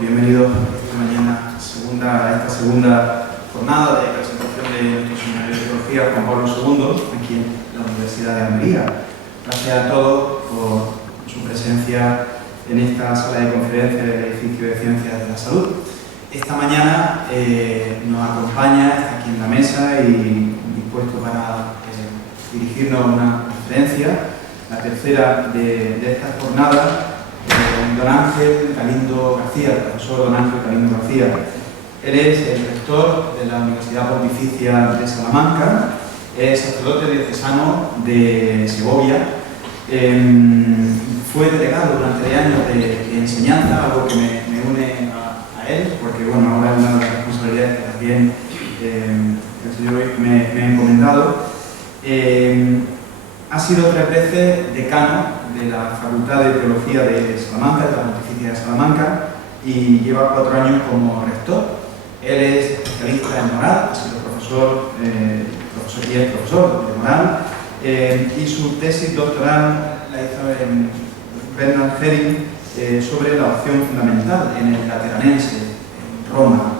bienvenidos esta mañana a esta segunda jornada de presentación de nuestro seminario de Teología Juan Pablo II, aquí en la Universidad de Almería. Gracias a todos por su presencia en esta sala de conferencias del edificio de Ciencias de la Salud. Esta mañana nos acompaña, está aquí en la mesa y dispuesto para dirigirnos a una conferencia, la tercera de esta jornada, don Ángel Galindo García, el profesor don Ángel Galindo García. Él es el rector de la Universidad Pontificia de Salamanca, es sacerdote diocesano de Segovia, fue delegado durante años de enseñanza, algo que me une a él, porque bueno, ahora es una de las responsabilidades que también el Señor me ha encomendado. Ha sido 3 veces decano de la Facultad de Teología de Salamanca, de la Pontificia de Salamanca, y lleva 4 años como rector. Él es especialista en moral, ha sido profesor de moral, y su tesis doctoral la hizo en Bernard Herring sobre la opción fundamental en el Lateranense, en Roma.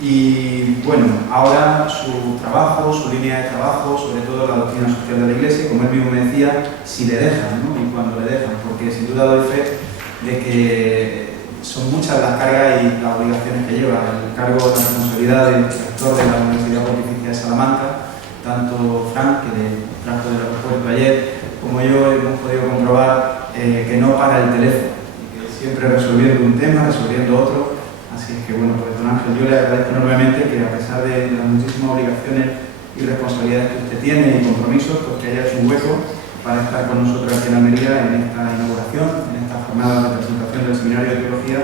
Y bueno, ahora su trabajo, su línea de trabajo, sobre todo la doctrina social de la Iglesia, como él mismo me decía, si le dejan, ¿no? Y cuando le dejan, porque sin duda doy fe de que son muchas las cargas y las obligaciones que lleva. El cargo de la responsabilidad del rector de la Universidad Pontificia de Salamanca, tanto Frank, que le trajo del aeropuerto ayer, como yo hemos podido comprobar que no para el teléfono, y que siempre resolviendo un tema, resolviendo otro. Así que bueno, pues don Ángel, yo le agradezco enormemente que a pesar de las muchísimas obligaciones y responsabilidades que usted tiene y compromisos, pues que haya hecho un hueco para estar con nosotros aquí en Almería en esta inauguración, en esta jornada de presentación del Seminario de Teología.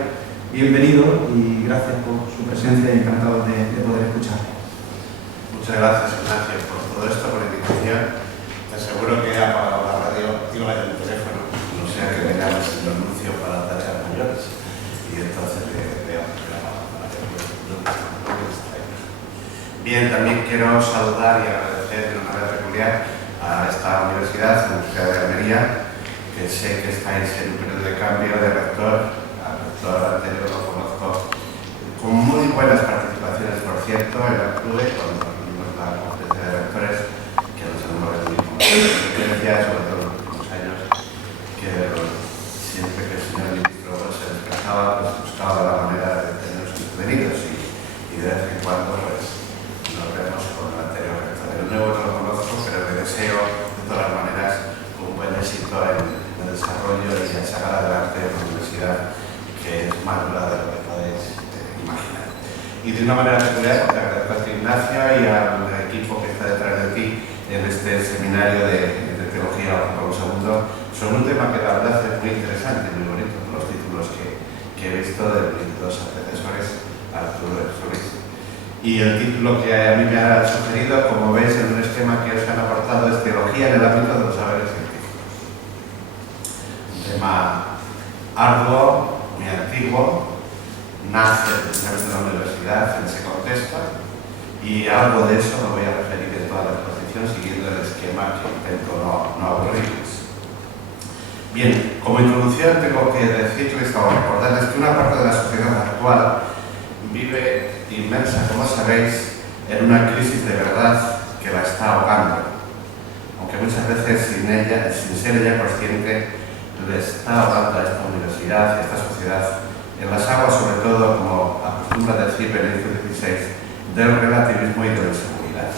Bienvenido y gracias por su presencia y encantado de poder escucharle. Muchas gracias, Ignacio, por todo esto, por la invitación. Te aseguro que he apagado la radio, digo la del teléfono, no sea que me llames el anuncio para tareas mayores. Y entonces veo para que bien, también quiero saludar y agradecer de una manera peculiar a esta universidad, la Universidad de Almería, que sé que estáis en un periodo de cambio de rector. Al rector anterior lo conozco con muy buenas participaciones, por cierto, en la CRUE, cuando tuvimos la conferencia de rectores, que nos hemos reunido con frecuencia, sobre todo en los últimos años, que siempre que el señor ministro se desplazaba, pues buscaba la manera de tenerlos intervenidos y de vez en cuando pues, nos vemos con el anterior rector. El nuevo no lo conozco, pero le deseo de todas las maneras un buen éxito en el desarrollo y en sacar adelante una universidad que es más dura de lo que podéis imaginar. Y de una manera peculiar, porque agradezco a ti, Ignacio, y al equipo que está detrás de ti en este seminario de Teología Juan Pablo II, sobre un tema que la verdad es muy interesante, muy bonito, los títulos que he visto de los antecesores Arturo Solís. Y el título que a mí me ha sugerido, como veis en un esquema que os han aportado, es Teología en el ámbito de los saberes científicos. Un tema arduo, muy antiguo, nace precisamente en la universidad en ese contexto, y algo de eso me voy a referir en toda la exposición siguiendo el esquema que intento no aburrirles. Bien, como introducción tengo que decirles o recordarles que una parte de la sociedad actual vive inmersa, como sabéis, en una crisis de verdad que la está ahogando, aunque muchas veces sin ser ella consciente, le está ahogando a esta universidad, a esta sociedad, en las aguas, sobre todo, como acostumbra decir Benedicto XVI, del relativismo y de la inseguridad.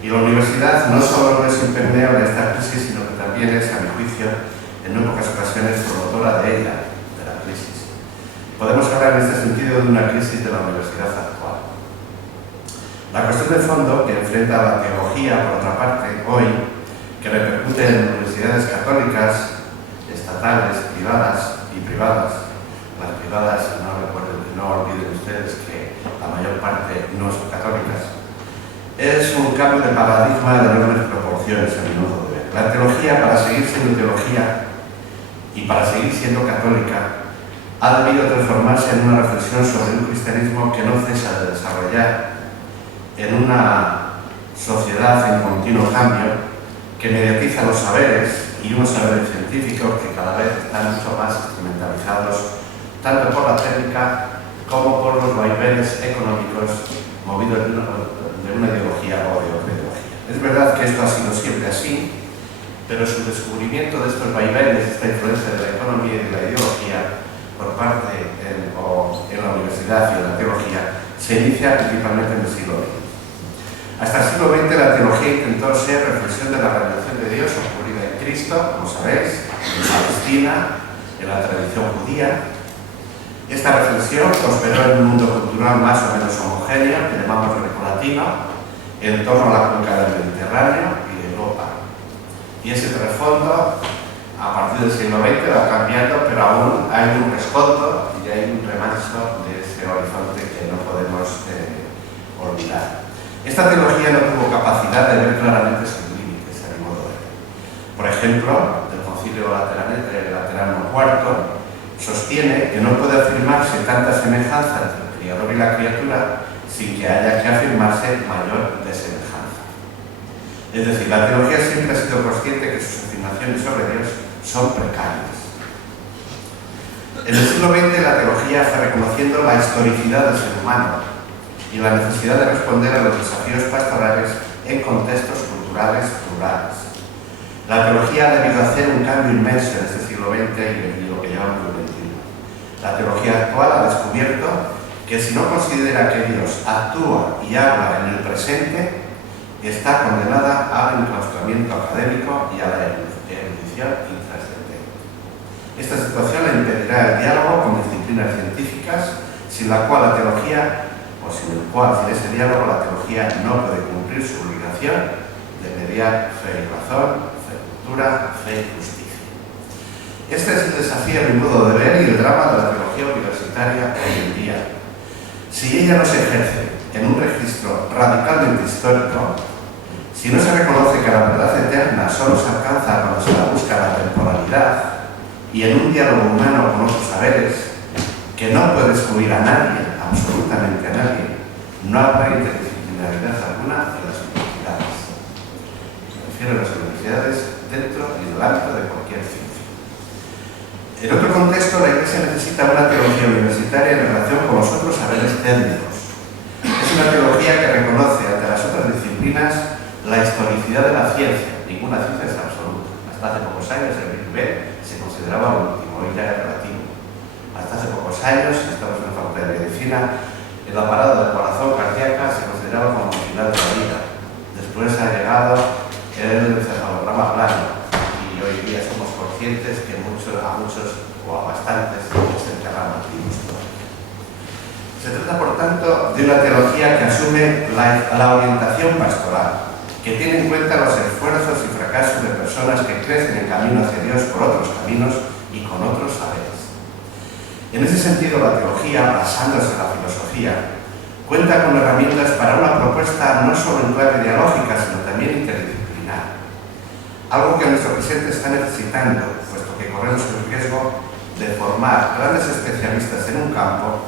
Y la universidad no solo no es impermeable a esta crisis, sino que también es, a mi juicio, en muy pocas ocasiones promotora de ella, de la crisis. Podemos hablar en este sentido de una crisis de la universidad actual. La cuestión de fondo que enfrenta la teología, por otra parte, hoy, que repercute en universidades católicas, estatales, privadas y privadas. Las privadas, no olviden ustedes que la mayor parte no son católicas. Es un cambio de paradigma de enormes proporciones, a mi modo de ver. La teología, para seguir siendo teología y para seguir siendo católica, ha debido transformarse en una reflexión sobre un cristianismo que no cesa de desarrollar en una sociedad en continuo cambio, que mediatiza los saberes y unos saberes científicos que cada vez están mucho más instrumentalizados tanto por la técnica como por los vaivenes económicos movidos de una ideología o de otra ideología. Es verdad que esto ha sido siempre así, pero su descubrimiento de estos vaivenes, esta influencia de la economía y de la ideología por parte en la universidad y en la teología, se inicia principalmente en el siglo XX. Hasta el siglo XX la teología intentó ser reflexión de la revelación de Dios ocurrida en Cristo, como sabéis, en Palestina, en la tradición judía. Esta reflexión prosperó en un mundo cultural más o menos homogéneo, que llamamos grecolatino, en torno a la cuenca del Mediterráneo y de Europa. Y ese trasfondo, a partir del siglo XX, va cambiando, pero aún hay un rescoldo y hay un remanso de ese horizonte que no podemos olvidar. Esta teología no tuvo capacidad de ver claramente sus límites, a mi modo de ver. Por ejemplo, el Concilio Laterano IV sostiene que no puede afirmarse tanta semejanza entre el Criador y la criatura sin que haya que afirmarse mayor desemejanza. Es decir, la teología siempre ha sido consciente que sus afirmaciones sobre Dios son precarias. En el siglo XX la teología fue reconociendo la historicidad del ser humano y la necesidad de responder a los desafíos pastorales en contextos culturales plurales. La teología ha debido hacer un cambio inmenso en este siglo XX y lo que llamamos el XXI. La teología actual ha descubierto que si no considera que Dios actúa y habla en el presente, está condenada al enclaustramiento académico y a la erudición intrascendente. Esta situación le impedirá el diálogo con disciplinas científicas, sin la cual la teología, o sin ese diálogo la teología no puede cumplir su obligación de mediar fe y razón, fe y cultura, fe y justicia. Este es el desafío, a mi modo de ver, y el drama de la teología universitaria hoy en día. Si ella no se ejerce en un registro radicalmente histórico, si no se reconoce que la verdad eterna solo se alcanza cuando se la busca la temporalidad y en un diálogo humano con otros saberes, que no puede excluir a nadie, absolutamente a nadie, no habrá interdisciplinaridad alguna en las universidades. Me refiero a las universidades dentro y delante de cualquier ciencia. En otro contexto, la Iglesia necesita una teología universitaria en relación con los otros saberes técnicos. Es una teología que reconoce ante las otras disciplinas la historicidad de la ciencia. Ninguna ciencia es absoluta. Hasta hace pocos años el Big Bang se consideraba el último, hoy ya es relativo. Hasta hace pocos años, estamos en la Facultad de Medicina, el aparato del corazón cardíaco se consideraba como el final de la vida. Después ha llegado el encefalograma plano y hoy día somos conscientes que a muchos o a bastantes se enterramos vivos todavía. Se trata, por tanto, de una teología que asume la orientación pastoral, que tiene en cuenta los esfuerzos y fracasos de personas que crecen en camino hacia Dios por otros caminos y con otros saberes. En ese sentido, la teología, basándose en la filosofía, cuenta con herramientas para una propuesta no solo en clave dialógica, sino también interdisciplinar. Algo que nuestro presente está necesitando, puesto que corremos el riesgo de formar grandes especialistas en un campo,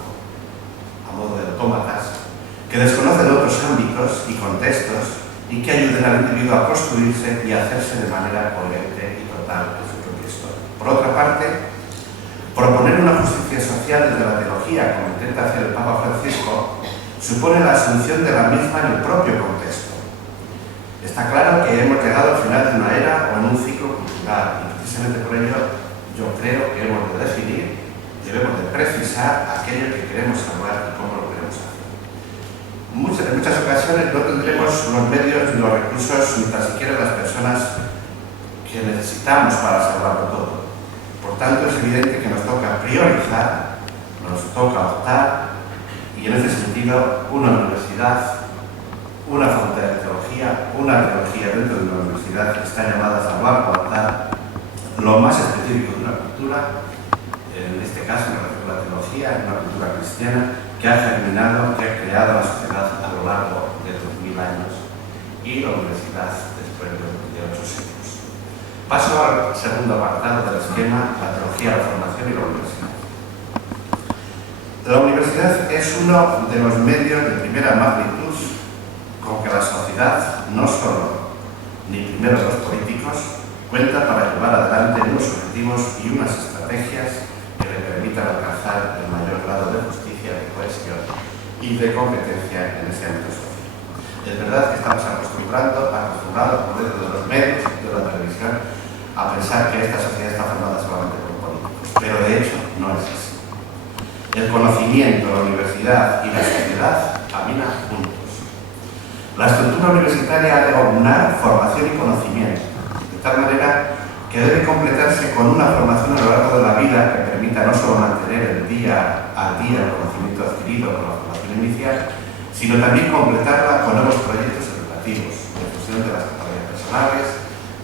a modo de autómatas, que desconocen otros ámbitos y contextos y que ayuden al individuo a construirse y a hacerse de manera coherente y total en su propia historia. Por otra parte, proponer una justicia social desde la teología, como intenta hacer el Papa Francisco, supone la asunción de la misma en el propio contexto. Está claro que hemos llegado al final de una era o en un ciclo cultural, y precisamente por ello yo creo que hemos de definir, debemos de precisar aquello que queremos salvar y cómo lo queremos hacer. En muchas ocasiones no tendremos los medios ni los recursos, ni tan siquiera las personas que necesitamos para salvarlo todo. Por tanto, es evidente que nos toca priorizar, nos toca optar, y en ese sentido, una universidad, una facultad de teología, una teología dentro de una universidad está llamada a salvaguardar lo más específico de una cultura, en este caso me refiero a la teología, una cultura cristiana que ha germinado, que ha creado la sociedad a lo largo de 2000 años y la universidad después de 8 siglos. Paso al segundo apartado del esquema, la teología, la formación y la universidad. La universidad es uno de los medios de primera magnitud con que la sociedad, no solo ni primero los políticos, cuenta para llevar adelante unos objetivos y unas estrategias que le permitan permitan alcanzar el mayor grado de justicia, de cohesión y de competencia en ese ámbito social. Es verdad que estamos acostumbrados por medio de los medios y de la televisión a pensar que esta sociedad está formada solamente por políticos, pero de hecho no es así. El conocimiento, la universidad y la sociedad caminan juntos. La estructura universitaria ha de aunar formación y conocimiento, de tal manera que debe completarse con una formación a lo largo de la vida que permita no solo mantener el día a día el conocimiento adquirido con la formación inicial, sino también completarla con nuevos proyectos educativos, de fusión de las capacidades personales,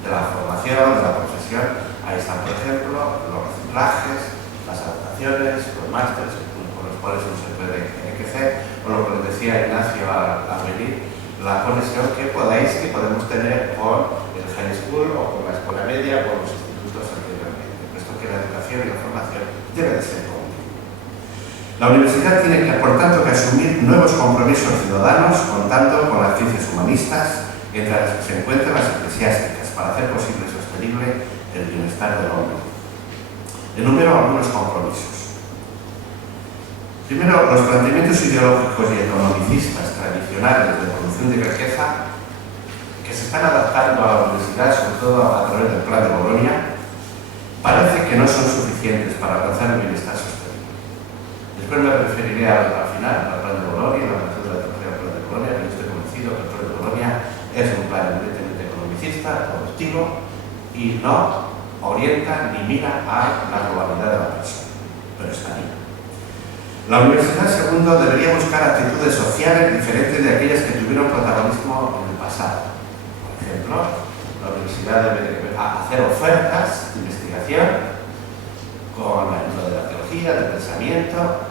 de la formación, de la profesión. Ahí están, por ejemplo, los reciclajes, las adaptaciones, los másteres, con los cuales uno se puede enriquecer, o lo que les decía Ignacio al venir, la conexión que podemos tener con el high school o con la escuela media o con los institutos anteriormente, puesto que la educación y la formación deben de ser común. La universidad tiene que, por tanto, que asumir nuevos compromisos ciudadanos, contando con las ciencias humanistas, entre las que se encuentran las eclesiásticas, para hacer posible y sostenible el bienestar del hombre. Enumero algunos compromisos. Primero, los planteamientos ideológicos y economicistas tradicionales de producción de riqueza que se están adaptando a la universidad, sobre todo a través del Plan de Bolonia, parece que no son suficientes para alcanzar el bienestar sostenible. Después me referiré al final, al Plan de Bolonia, a la relación de la tercera Plan de Bolonia, pero estoy convencido que el Plan de Bolonia es un plan evidentemente economicista, productivo, y no orienta ni mira a la globalidad de la persona, pero está ahí. La universidad, segundo, debería buscar actitudes sociales diferentes de aquellas que tuvieron protagonismo en el pasado. Por ejemplo, la universidad debe hacer ofertas de investigación con la ayuda de la teología, del pensamiento,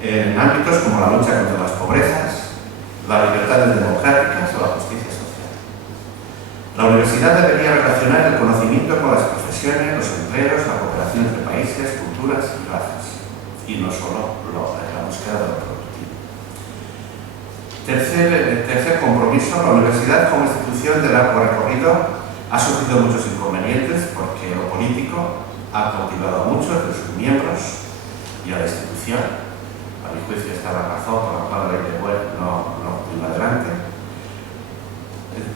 en ámbitos como la lucha contra las pobrezas, las libertades democráticas o la justicia social. La universidad debería relacionar el conocimiento con las profesiones, los empleos, la cooperación entre países, culturas y razas, y no solo la búsqueda de lo productivo. Tercer compromiso, la universidad como institución de largo recorrido ha sufrido muchos inconvenientes porque lo político ha cautivado a muchos de sus miembros y a la institución. A mi juicio está la razón por la cual la ley de Wert no iba adelante.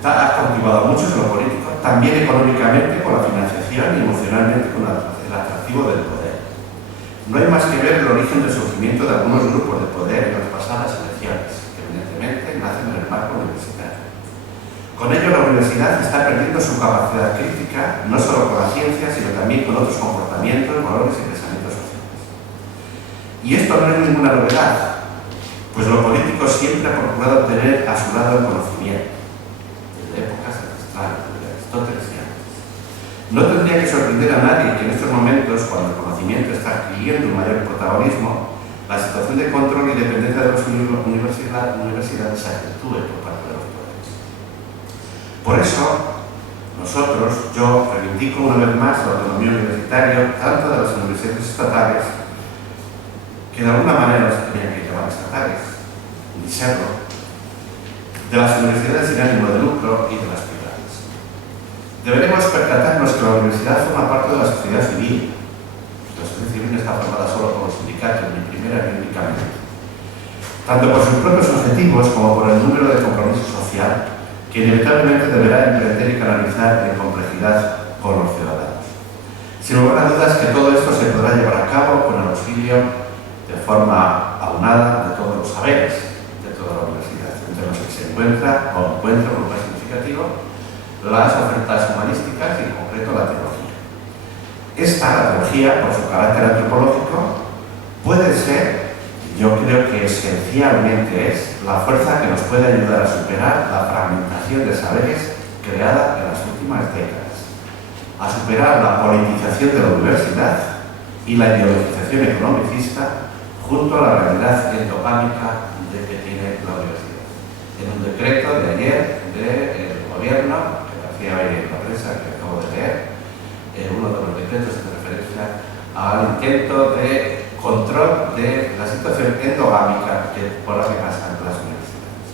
Ha cautivado a muchos en lo político, también económicamente con la financiación y emocionalmente con el atractivo del poder. No hay más que ver el origen del surgimiento de algunos grupos de poder en las pasadas elecciones, que evidentemente nacen en el marco universitario. Con ello, la universidad está perdiendo su capacidad crítica, no solo con la ciencia, sino también con otros comportamientos, valores y pensamientos sociales. Y esto no es ninguna novedad, pues lo político siempre ha procurado tener a su lado el conocimiento, desde épocas ancestrales, desde Aristóteles y antes. No tendría que sorprender a nadie que en estos momentos, cuando el conocimiento está adquiriendo un mayor protagonismo, la situación de control y dependencia de las universidades se acentúe por parte de los poderes. Por eso, yo reivindico una vez más la autonomía universitaria, tanto de las universidades estatales, que de alguna manera se tenían que llamar estatales, ni serlo, de las universidades sin ánimo de lucro y de las privadas. Deberemos percatarnos que la universidad forma parte de la sociedad civil. La sociedad civil no está formada solo por los sindicatos, ni primera ni únicamente. Tanto por sus propios objetivos como por el número de compromiso social que inevitablemente deberá emprender y canalizar en complejidad con los ciudadanos. Sin lugar a dudas que todo esto se podrá llevar a cabo con el auxilio de forma aunada de todos los saberes de toda la universidad, entre los que se encuentra lo más significativo, las ofertas humanísticas y en concreto la teología. La teología, por su carácter antropológico, puede ser, yo creo que esencialmente es, la fuerza que nos puede ayudar a superar la fragmentación de saberes creada en las últimas décadas, a superar la politización de la universidad y la ideologización economicista junto a la realidad endogámica que tiene la universidad. En un decreto de ayer del gobierno, que hoy en la prensa que acabo de leer, uno de los decretos de referencia al intento de control de la situación endogámica por la que pasan las universidades.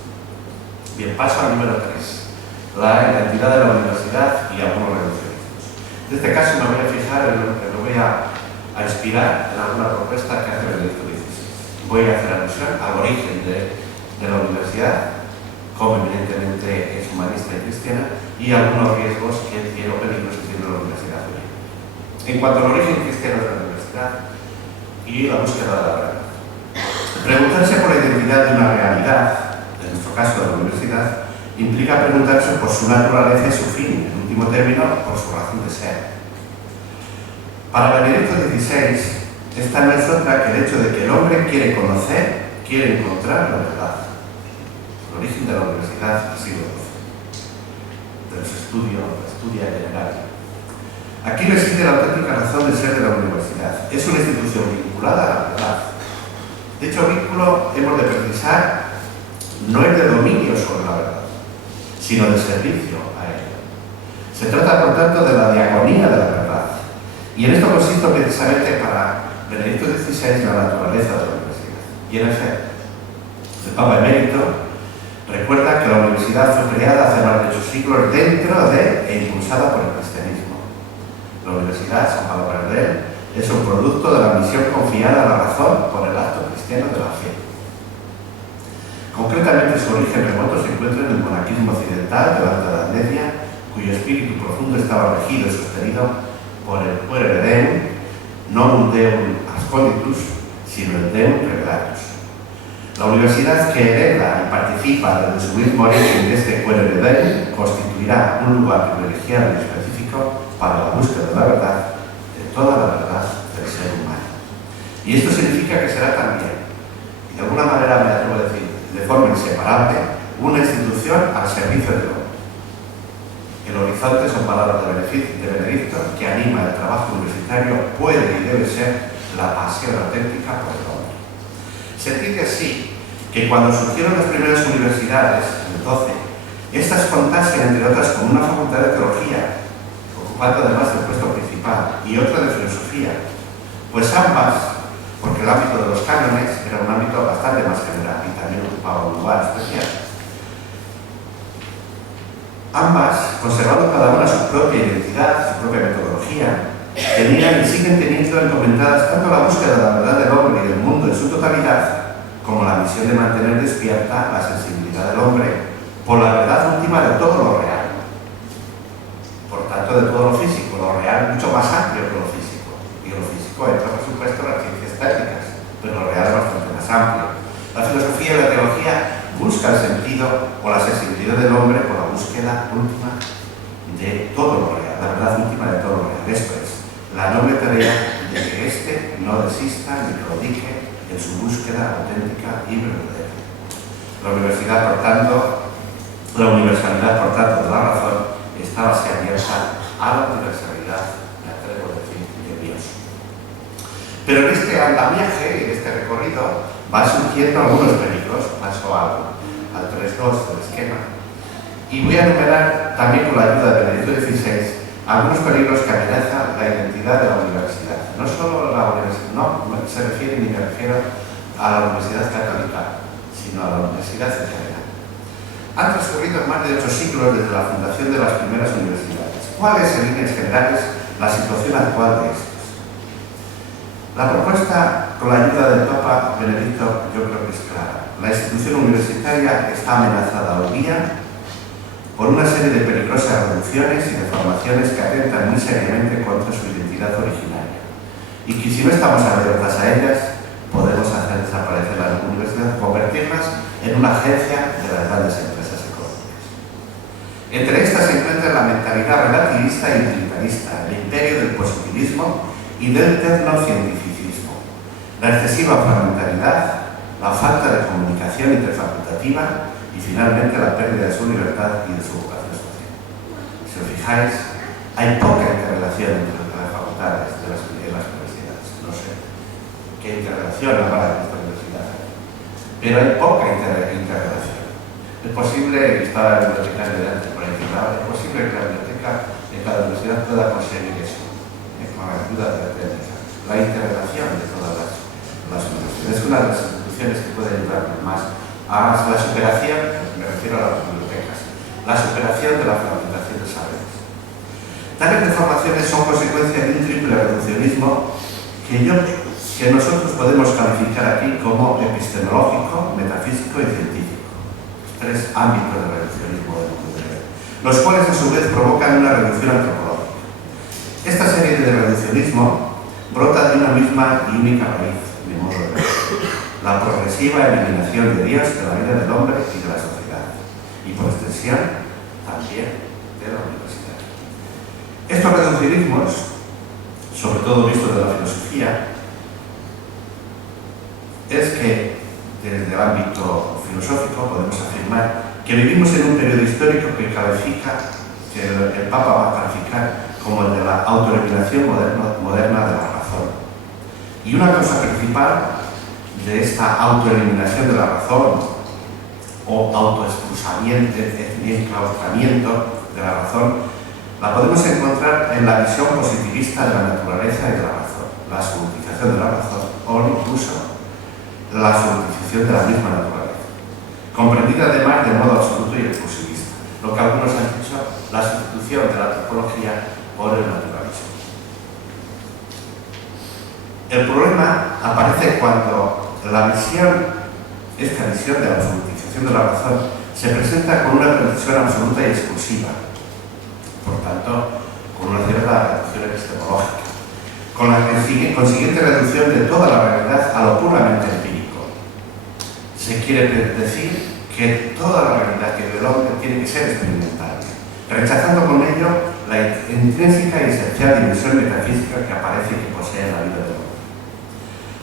Bien, paso al número 3, la identidad de la universidad y algunos reduccionistas. En este caso me voy a fijar, lo voy a a inspirar en alguna propuesta que hace Benedicto XVI. Voy a hacer alusión al origen de la universidad, como evidentemente es humanista y cristiana, y algunos riesgos que tiene o peligros que tiene la universidad hoy. En cuanto al origen cristiano de la universidad y la búsqueda de la verdad, preguntarse por la identidad de una realidad, en nuestro caso de la universidad, implica preguntarse por su naturaleza y su fin, en último término, por su razón de ser. Para Benedicto XVI, esta no es otra que el hecho de que el hombre quiere conocer, quiere encontrar la verdad. El origen de la universidad del siglo XII, de los estudia general. Aquí reside la auténtica razón de ser de la universidad. Es una institución vinculada a la verdad. Dicho vínculo, hemos de precisar, no es de dominio sobre la verdad, sino de servicio a ella. Se trata, por tanto, de la diaconía de la verdad. Y en esto consiste precisamente para Benedicto XVI la naturaleza de la universidad. Y en efecto, el Papa Emérito recuerda que la universidad fue creada hace más de 8 siglos dentro de e impulsada por el cristianismo. La universidad, San Pablo Bernardel, es un producto de la misión confiada a la razón por el acto cristiano de la fe. Concretamente, su origen remoto se encuentra en el monaquismo occidental de la Alta Edad Media, cuyo espíritu profundo estaba regido y sostenido por el puere deum, non un deum ascolitus, sino el deum revelatus. La universidad que hereda y participa desde su mismo origen de este puere deum constituirá un lugar privilegiado y específico para la búsqueda de la verdad, de toda la verdad del ser humano. Y esto significa que será también, y de alguna manera me atrevo a decir, de forma inseparable, una institución al servicio del hombre. El horizonte son palabras de Benedicto que anima el trabajo universitario, puede y debe ser la pasión auténtica por el hombre. Se entiende así que cuando surgieron las primeras universidades, en el 12, estas contasen, entre otras, con una facultad de teología, ocupando además el puesto principal, y otra de filosofía, pues ambas, porque el ámbito de los cánones era un ámbito bastante más general y también ocupaba un lugar especial. Ambas, conservando cada una su propia identidad, su propia metodología, tenían y siguen teniendo encomendadas tanto la búsqueda de la verdad del hombre y del mundo en su totalidad, como la misión de mantener despierta la sensibilidad del hombre por la verdad última de todo lo real. Por tanto, de todo lo físico, lo real mucho más amplio que lo físico. Y lo físico entra, por supuesto, en las ciencias técnicas, pero lo real es bastante más amplio. La filosofía y la teología busca el sentido o la sensibilidad del hombre por la búsqueda última de todo lo real, la verdad última de todo lo real. Esto es, la noble tarea de que éste no desista ni claudique en su búsqueda auténtica y verdadera. La universalidad, por tanto, de la razón estaba así abierta a la universalidad, me atrevo a decir, de Dios. Pero en este andamiaje, en este recorrido, van surgiendo algunos peligros, paso al 3.2 del esquema, y voy a enumerar también con la ayuda de Benedicto XVI algunos peligros que amenazan la identidad de la universidad. No solo la universidad, no se refiere ni me refiero a la Universidad Católica, sino a la universidad en general. Han transcurrido más de 8 siglos desde la fundación de las primeras universidades. ¿Cuál es, en líneas generales, la situación actual de estos? La propuesta, con la ayuda del Papa Benedicto, yo creo que es clara. La institución universitaria está amenazada hoy día por una serie de peligrosas reducciones y deformaciones que atentan muy seriamente contra su identidad originaria. Y que si no estamos abiertas a ellas, podemos hacer desaparecer la universidad, convertirlas en una agencia de las grandes empresas económicas. Entre estas se encuentra la mentalidad relativista y utilitarista, el imperio del positivismo y del tecnocientificismo, la excesiva fragmentaridad, la falta de comunicación interfacultativa y finalmente la pérdida de su libertad y de su vocación social. Si os fijáis, hay poca interrelación entre las facultades de las universidades. No sé qué interrelación habrá en esta universidad, pero hay poca interrelación. Es posible, estaba la biblioteca delante por ahí, es posible que la biblioteca de cada universidad pueda conseguir eso, con la ayuda de la interrelación de todas las universidades. Es una de las instituciones que puede ayudarnos más a la superación, me refiero a las bibliotecas, la superación de la fragmentación de saberes. Tales deformaciones son consecuencia de un triple reduccionismo que nosotros podemos calificar aquí como epistemológico, metafísico y científico. Tres ámbitos del reduccionismo del mundo, los cuales a su vez provocan una reducción antropológica. Esta serie de reduccionismo brota de una misma y única raíz, de modo de ver: la progresiva eliminación de Dios de la vida del hombre y de la sociedad, y por extensión también de la universidad. Estos reduccionismos, sobre todo visto de la filosofía, es que desde el ámbito filosófico podemos afirmar que vivimos en un periodo histórico que el Papa va a calificar como el de la autoeliminación moderna de la razón. Y una causa principal de esta autoeliminación de la razón o autoexclusamiento, enclaustramiento de la razón, la podemos encontrar en la visión positivista de la naturaleza y de la razón, la absolutización de la razón o incluso la absolutización de la misma naturaleza, comprendida además de modo absoluto y exclusivista, lo que algunos han dicho la sustitución de la antropología por el naturalismo. El problema aparece cuando esta visión de la absolutización de la razón se presenta con una precisión absoluta y exclusiva, por tanto, con una cierta reducción epistemológica, con la consiguiente reducción de toda la realidad a lo puramente empírico. Se quiere decir que toda la realidad que vive el hombre tiene que ser experimental, rechazando con ello la intrínseca y esencial dimensión metafísica que aparece y que posee en la vida del hombre.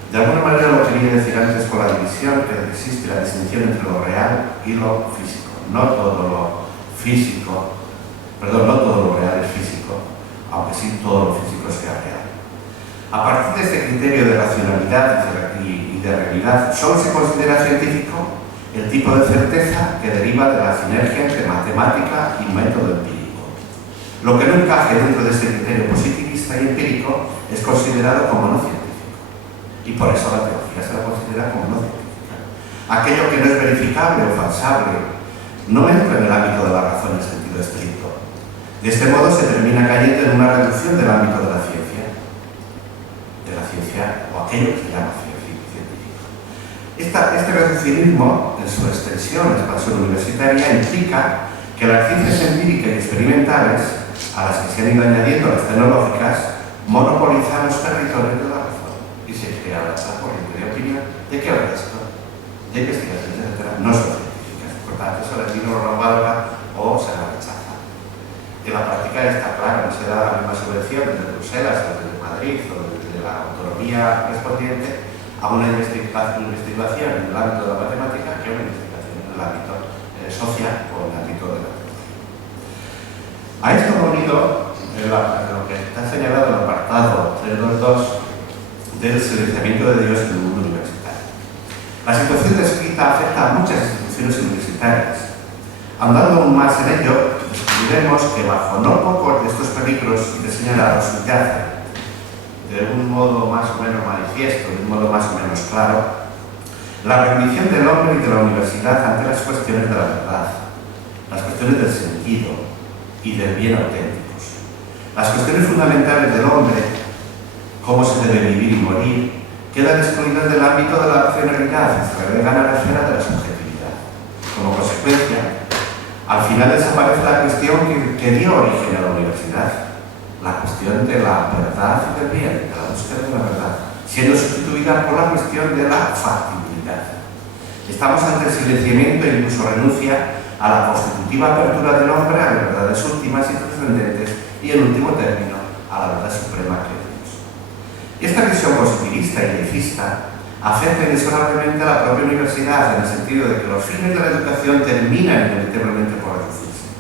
De alguna manera lo quería decir antes con la división que existe, la distinción entre lo real y lo físico. No todo lo real es físico, aunque sí todo lo físico sea real. A partir de este criterio de racionalidad y de realidad, solo se considera científico el tipo de certeza que deriva de la sinergia entre matemática y método empírico. Lo que no encaje dentro de este criterio positivista y empírico es considerado como no científico. Y por eso la teología se la considera como no científica. Aquello que no es verificable o falsable no entra en el ámbito de la razón en sentido estricto. De este modo se termina cayendo en una reducción del ámbito de la ciencia o aquello que se llama científico. Este reduccionismo, en su extensión, expansión universitaria, implica que las ciencias empíricas y experimentales, a las que se han ido añadiendo las tecnológicas, monopolizan los territorios de la razón y se crea la corriente de opinión de que el resto de investigaciones, etc., no son científicas. Por tanto, se les vino la valga o se la rechaza. En la práctica está claro, no se da la misma subvención desde Bruselas, desde Madrid o desde la autonomía correspondiente a una investigación en el ámbito de la matemática que una investigación en el ámbito social o en el ámbito de la tecnología. A esto va unido lo que está señalado en el apartado 322 del silenciamiento de Dios en el mundo universitario. La situación descrita afecta a muchas instituciones universitarias. Andando aún más en ello, descubriremos que bajo no pocos de estos peligros señalados subyace, de un modo más o menos manifiesto, de un modo más o menos claro, la rendición del hombre y de la universidad ante las cuestiones de la verdad, las cuestiones del sentido y del bien auténticos. Las cuestiones fundamentales del hombre, cómo se debe vivir y morir, quedan excluidas del ámbito de la racionalidad y se relegan a la esfera de la subjetividad. Como consecuencia, al final desaparece la cuestión que dio origen a la universidad, la cuestión de la verdad y del bien, de la búsqueda de la verdad, siendo sustituida por la cuestión de la factibilidad. Estamos ante el silenciamiento e incluso renuncia a la constitutiva apertura del hombre a las verdades últimas y trascendentes y, en último término, a la verdad suprema que es Dios. Esta visión positivista y deísta afecta inexorablemente a la propia universidad en el sentido de que los fines de la educación terminan inevitablemente por reducirse.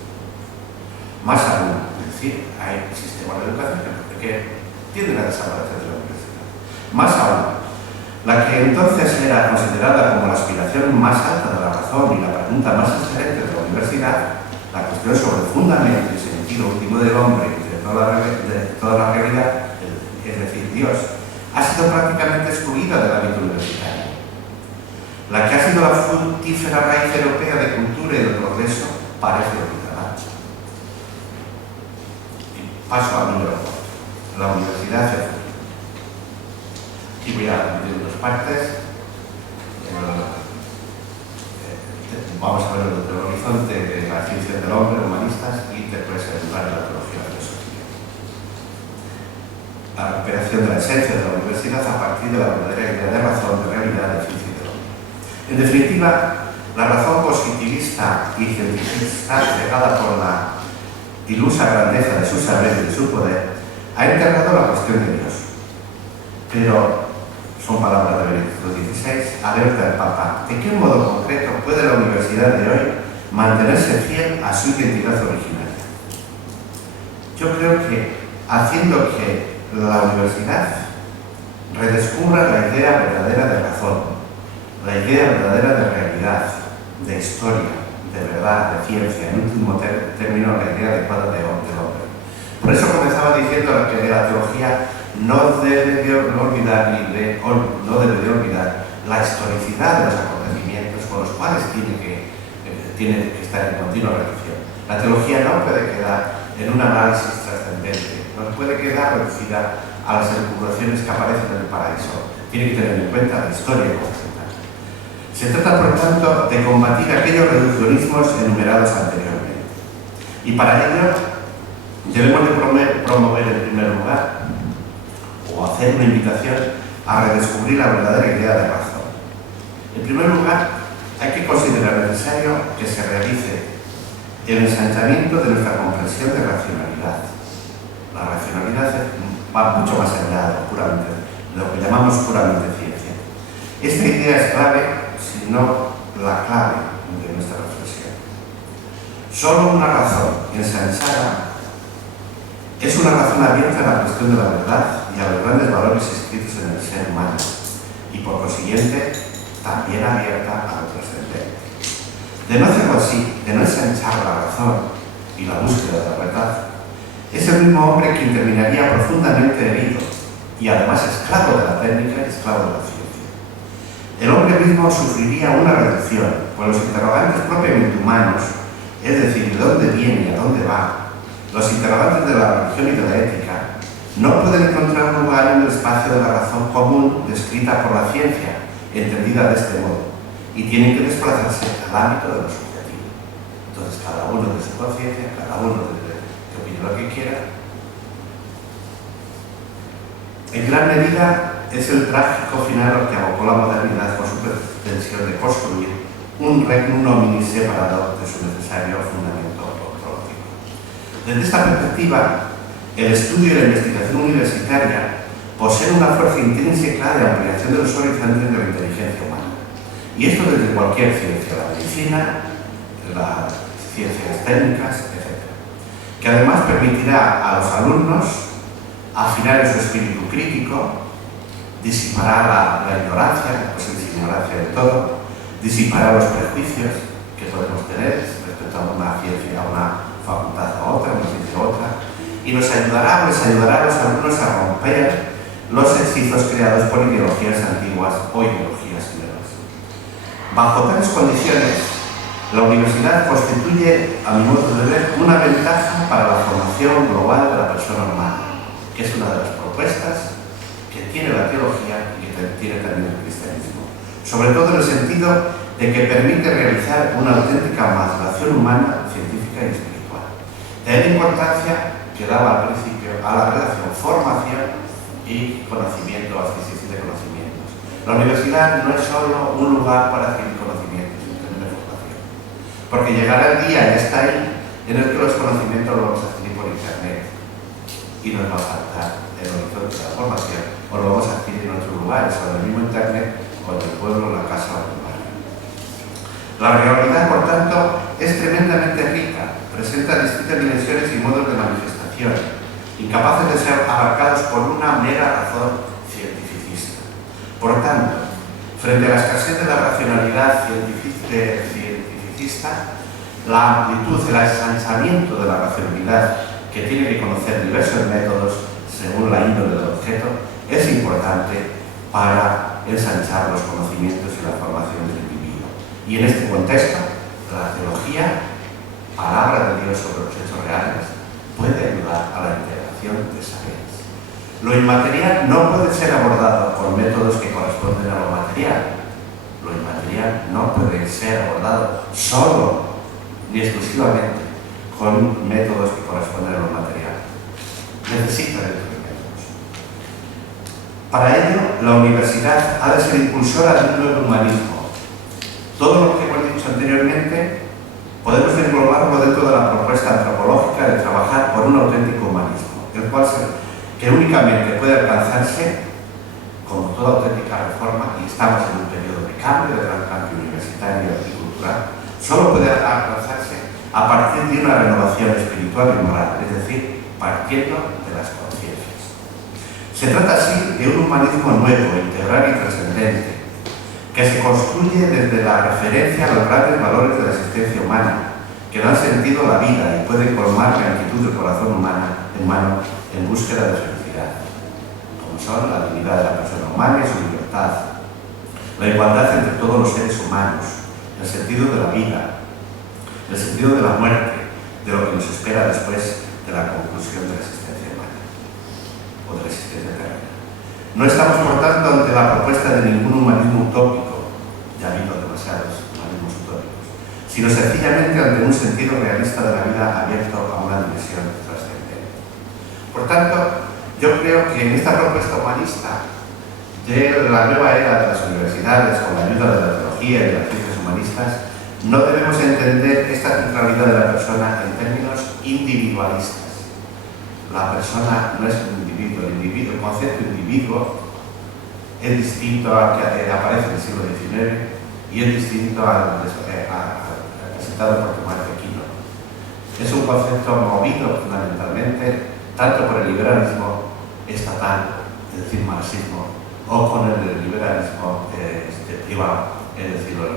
Más aún, es decir, hay sistemas de educación que tienden a desaparecer de la universidad. Más aún, la que entonces era considerada como la aspiración más alta de la razón y la pregunta más excelente de la universidad, la cuestión sobre el fundamento y sentido último del hombre y de toda la realidad, es decir, Dios, ha sido prácticamente excluida del ámbito universitario. La que ha sido la fructífera raíz europea de cultura y de progreso parece olvidada. Paso al número 4. La universidad y el futuro. Aquí voy a dividir en dos partes. Vamos a ver el horizonte de las ciencias del hombre, humanistas, y después el lugar de la teología filosófica. La recuperación de la esencia de la universidad a partir de la verdadera idea de razón, de realidad, de ciencia y del hombre. En definitiva, la razón positivista y científica, cegada por la ilusa grandeza de su saber y de su poder, ha enterrado la cuestión de Dios. Pero, son palabras de Benedicto XVI, alerta el Papa: ¿de qué modo concreto puede la universidad de hoy mantenerse fiel a su identidad originaria? Yo creo que haciendo que la universidad redescubra la idea verdadera de razón, la idea verdadera de realidad, de historia, de verdad, de ciencia, en último término, la idea adecuada del hombre. Por eso comenzaba diciendo que la teología no debe de olvidar la historicidad de los acontecimientos con los cuales tiene que estar en continua relación. La teología no puede quedar en un análisis trascendente, no puede quedar reducida a las elucubraciones que aparecen en el paraíso. Tiene que tener en cuenta la historia concreta. Se trata, por tanto, de combatir aquellos reduccionismos enumerados anteriormente. Y para ello debemos de promover en primer lugar o hacer una invitación a redescubrir la verdadera idea de razón. En primer lugar, hay que considerar necesario que se realice el ensanchamiento de nuestra comprensión de racionalidad. La racionalidad va mucho más allá de lo que llamamos puramente ciencia. Esta idea es clave, si no la clave de nuestra reflexión. Solo una razón ensanchada es una razón abierta a la cuestión de la verdad y a los grandes valores escritos en el ser humano, y por consiguiente también abierta a lo trascendente. De no hacerlo así, de no ensanchar la razón y la búsqueda de la verdad, es el mismo hombre quien terminaría profundamente herido y además esclavo de la técnica y esclavo de la ciencia. El hombre mismo sufriría una reducción, pues los interrogantes propiamente humanos, es decir, de dónde viene y a dónde va, los interrogantes de la religión y de la ética, no pueden encontrar lugar en el espacio de la razón común descrita por la ciencia, entendida de este modo, y tienen que desplazarse al ámbito de lo subjetivo. Entonces, cada uno de su conciencia, cada uno que opine lo que quiera. En gran medida es el trágico final al que abocó la modernidad con su pretensión de construir un regnum hominis separado de su necesario fundamento ontológico. Desde esta perspectiva, el estudio y la investigación universitaria poseen una fuerza intrínseca de ampliación de los horizontes de la inteligencia humana. Y esto desde cualquier ciencia, la medicina, las ciencias técnicas, etc. Que además permitirá a los alumnos afinar su espíritu crítico, disipará la ignorancia, pues es ignorancia de todo, disipará los prejuicios que podemos tener respecto a una ciencia, a una facultad a otra, una ciencia a otra, y les ayudará a los alumnos a romper los hechizos creados por ideologías antiguas o ideologías nuevas. Bajo tales condiciones, la universidad constituye, a mi modo de ver, una ventaja para la formación global de la persona humana, que es una de las propuestas que tiene la teología y que tiene también el cristianismo. Sobre todo en el sentido de que permite realizar una auténtica maduración humana, científica y espiritual. De ahí la importancia que daba al principio a la relación formación y conocimiento, adquisición de conocimientos. La universidad no es solo un lugar para adquirir conocimientos, sino también de formación. Porque llegará el día, ya está ahí, en el que los conocimientos los vamos a adquirir por internet y nos va a faltar el horizonte de la formación, o lo vamos a adquirir en otros lugares, o en el mismo internet, o en el pueblo, en la casa o en el barrio. La realidad, por tanto, es tremendamente rica, presenta distintas dimensiones y modos de manifestación, incapaces de ser abarcados por una mera razón cientificista. Por tanto, frente a la escasez de la racionalidad cientificista, la amplitud, el ensanchamiento de la racionalidad, que tiene que conocer diversos métodos según la índole del objeto, es importante para ensanchar los conocimientos y la formación del individuo. Y en este contexto, la teología, palabra de Dios sobre los hechos reales, puede ayudar a la integración de saberes. Lo inmaterial no puede ser abordado con métodos que corresponden a lo material. Lo inmaterial no puede ser abordado solo ni exclusivamente con métodos que corresponden a lo material. Necesita de otros métodos. Para ello, la universidad ha de ser impulsora de un nuevo humanismo. Todo lo que hemos dicho anteriormente podemos englobarlo dentro de la propuesta antropológica de trabajar por un auténtico humanismo, el cual que únicamente puede alcanzarse, como toda auténtica reforma, y estamos en un periodo de cambio, de gran cambio universitario y cultural, solo puede alcanzarse a partir de una renovación espiritual y moral, es decir, partiendo de las conciencias. Se trata así de un humanismo nuevo, integral y trascendente, que se construye desde la referencia a los grandes valores de la existencia humana, que dan sentido a la vida y pueden colmar la inquietud del corazón humano en búsqueda de felicidad, como son la dignidad de la persona humana y su libertad, la igualdad entre todos los seres humanos, el sentido de la vida, el sentido de la muerte, de lo que nos espera después de la conclusión de la existencia humana o de la existencia terrena. No estamos, por tanto, ante la propuesta de ningún humanismo utópico, ya ha habido demasiados humanismos utópicos, sino sencillamente ante un sentido realista de la vida abierto a una dimensión trascendente. Por tanto, yo creo que en esta propuesta humanista de la nueva era de las universidades, con la ayuda de la teología y de las ciencias humanistas, no debemos entender esta centralidad de la persona en términos individualistas. La persona no es un individuo, el concepto de individuo es distinto al que aparece en el siglo XIX y es distinto al presentado por Tomás de Aquino. Es un concepto movido fundamentalmente tanto por el liberalismo estatal, es decir, marxismo, o con el liberalismo privado, es decir, las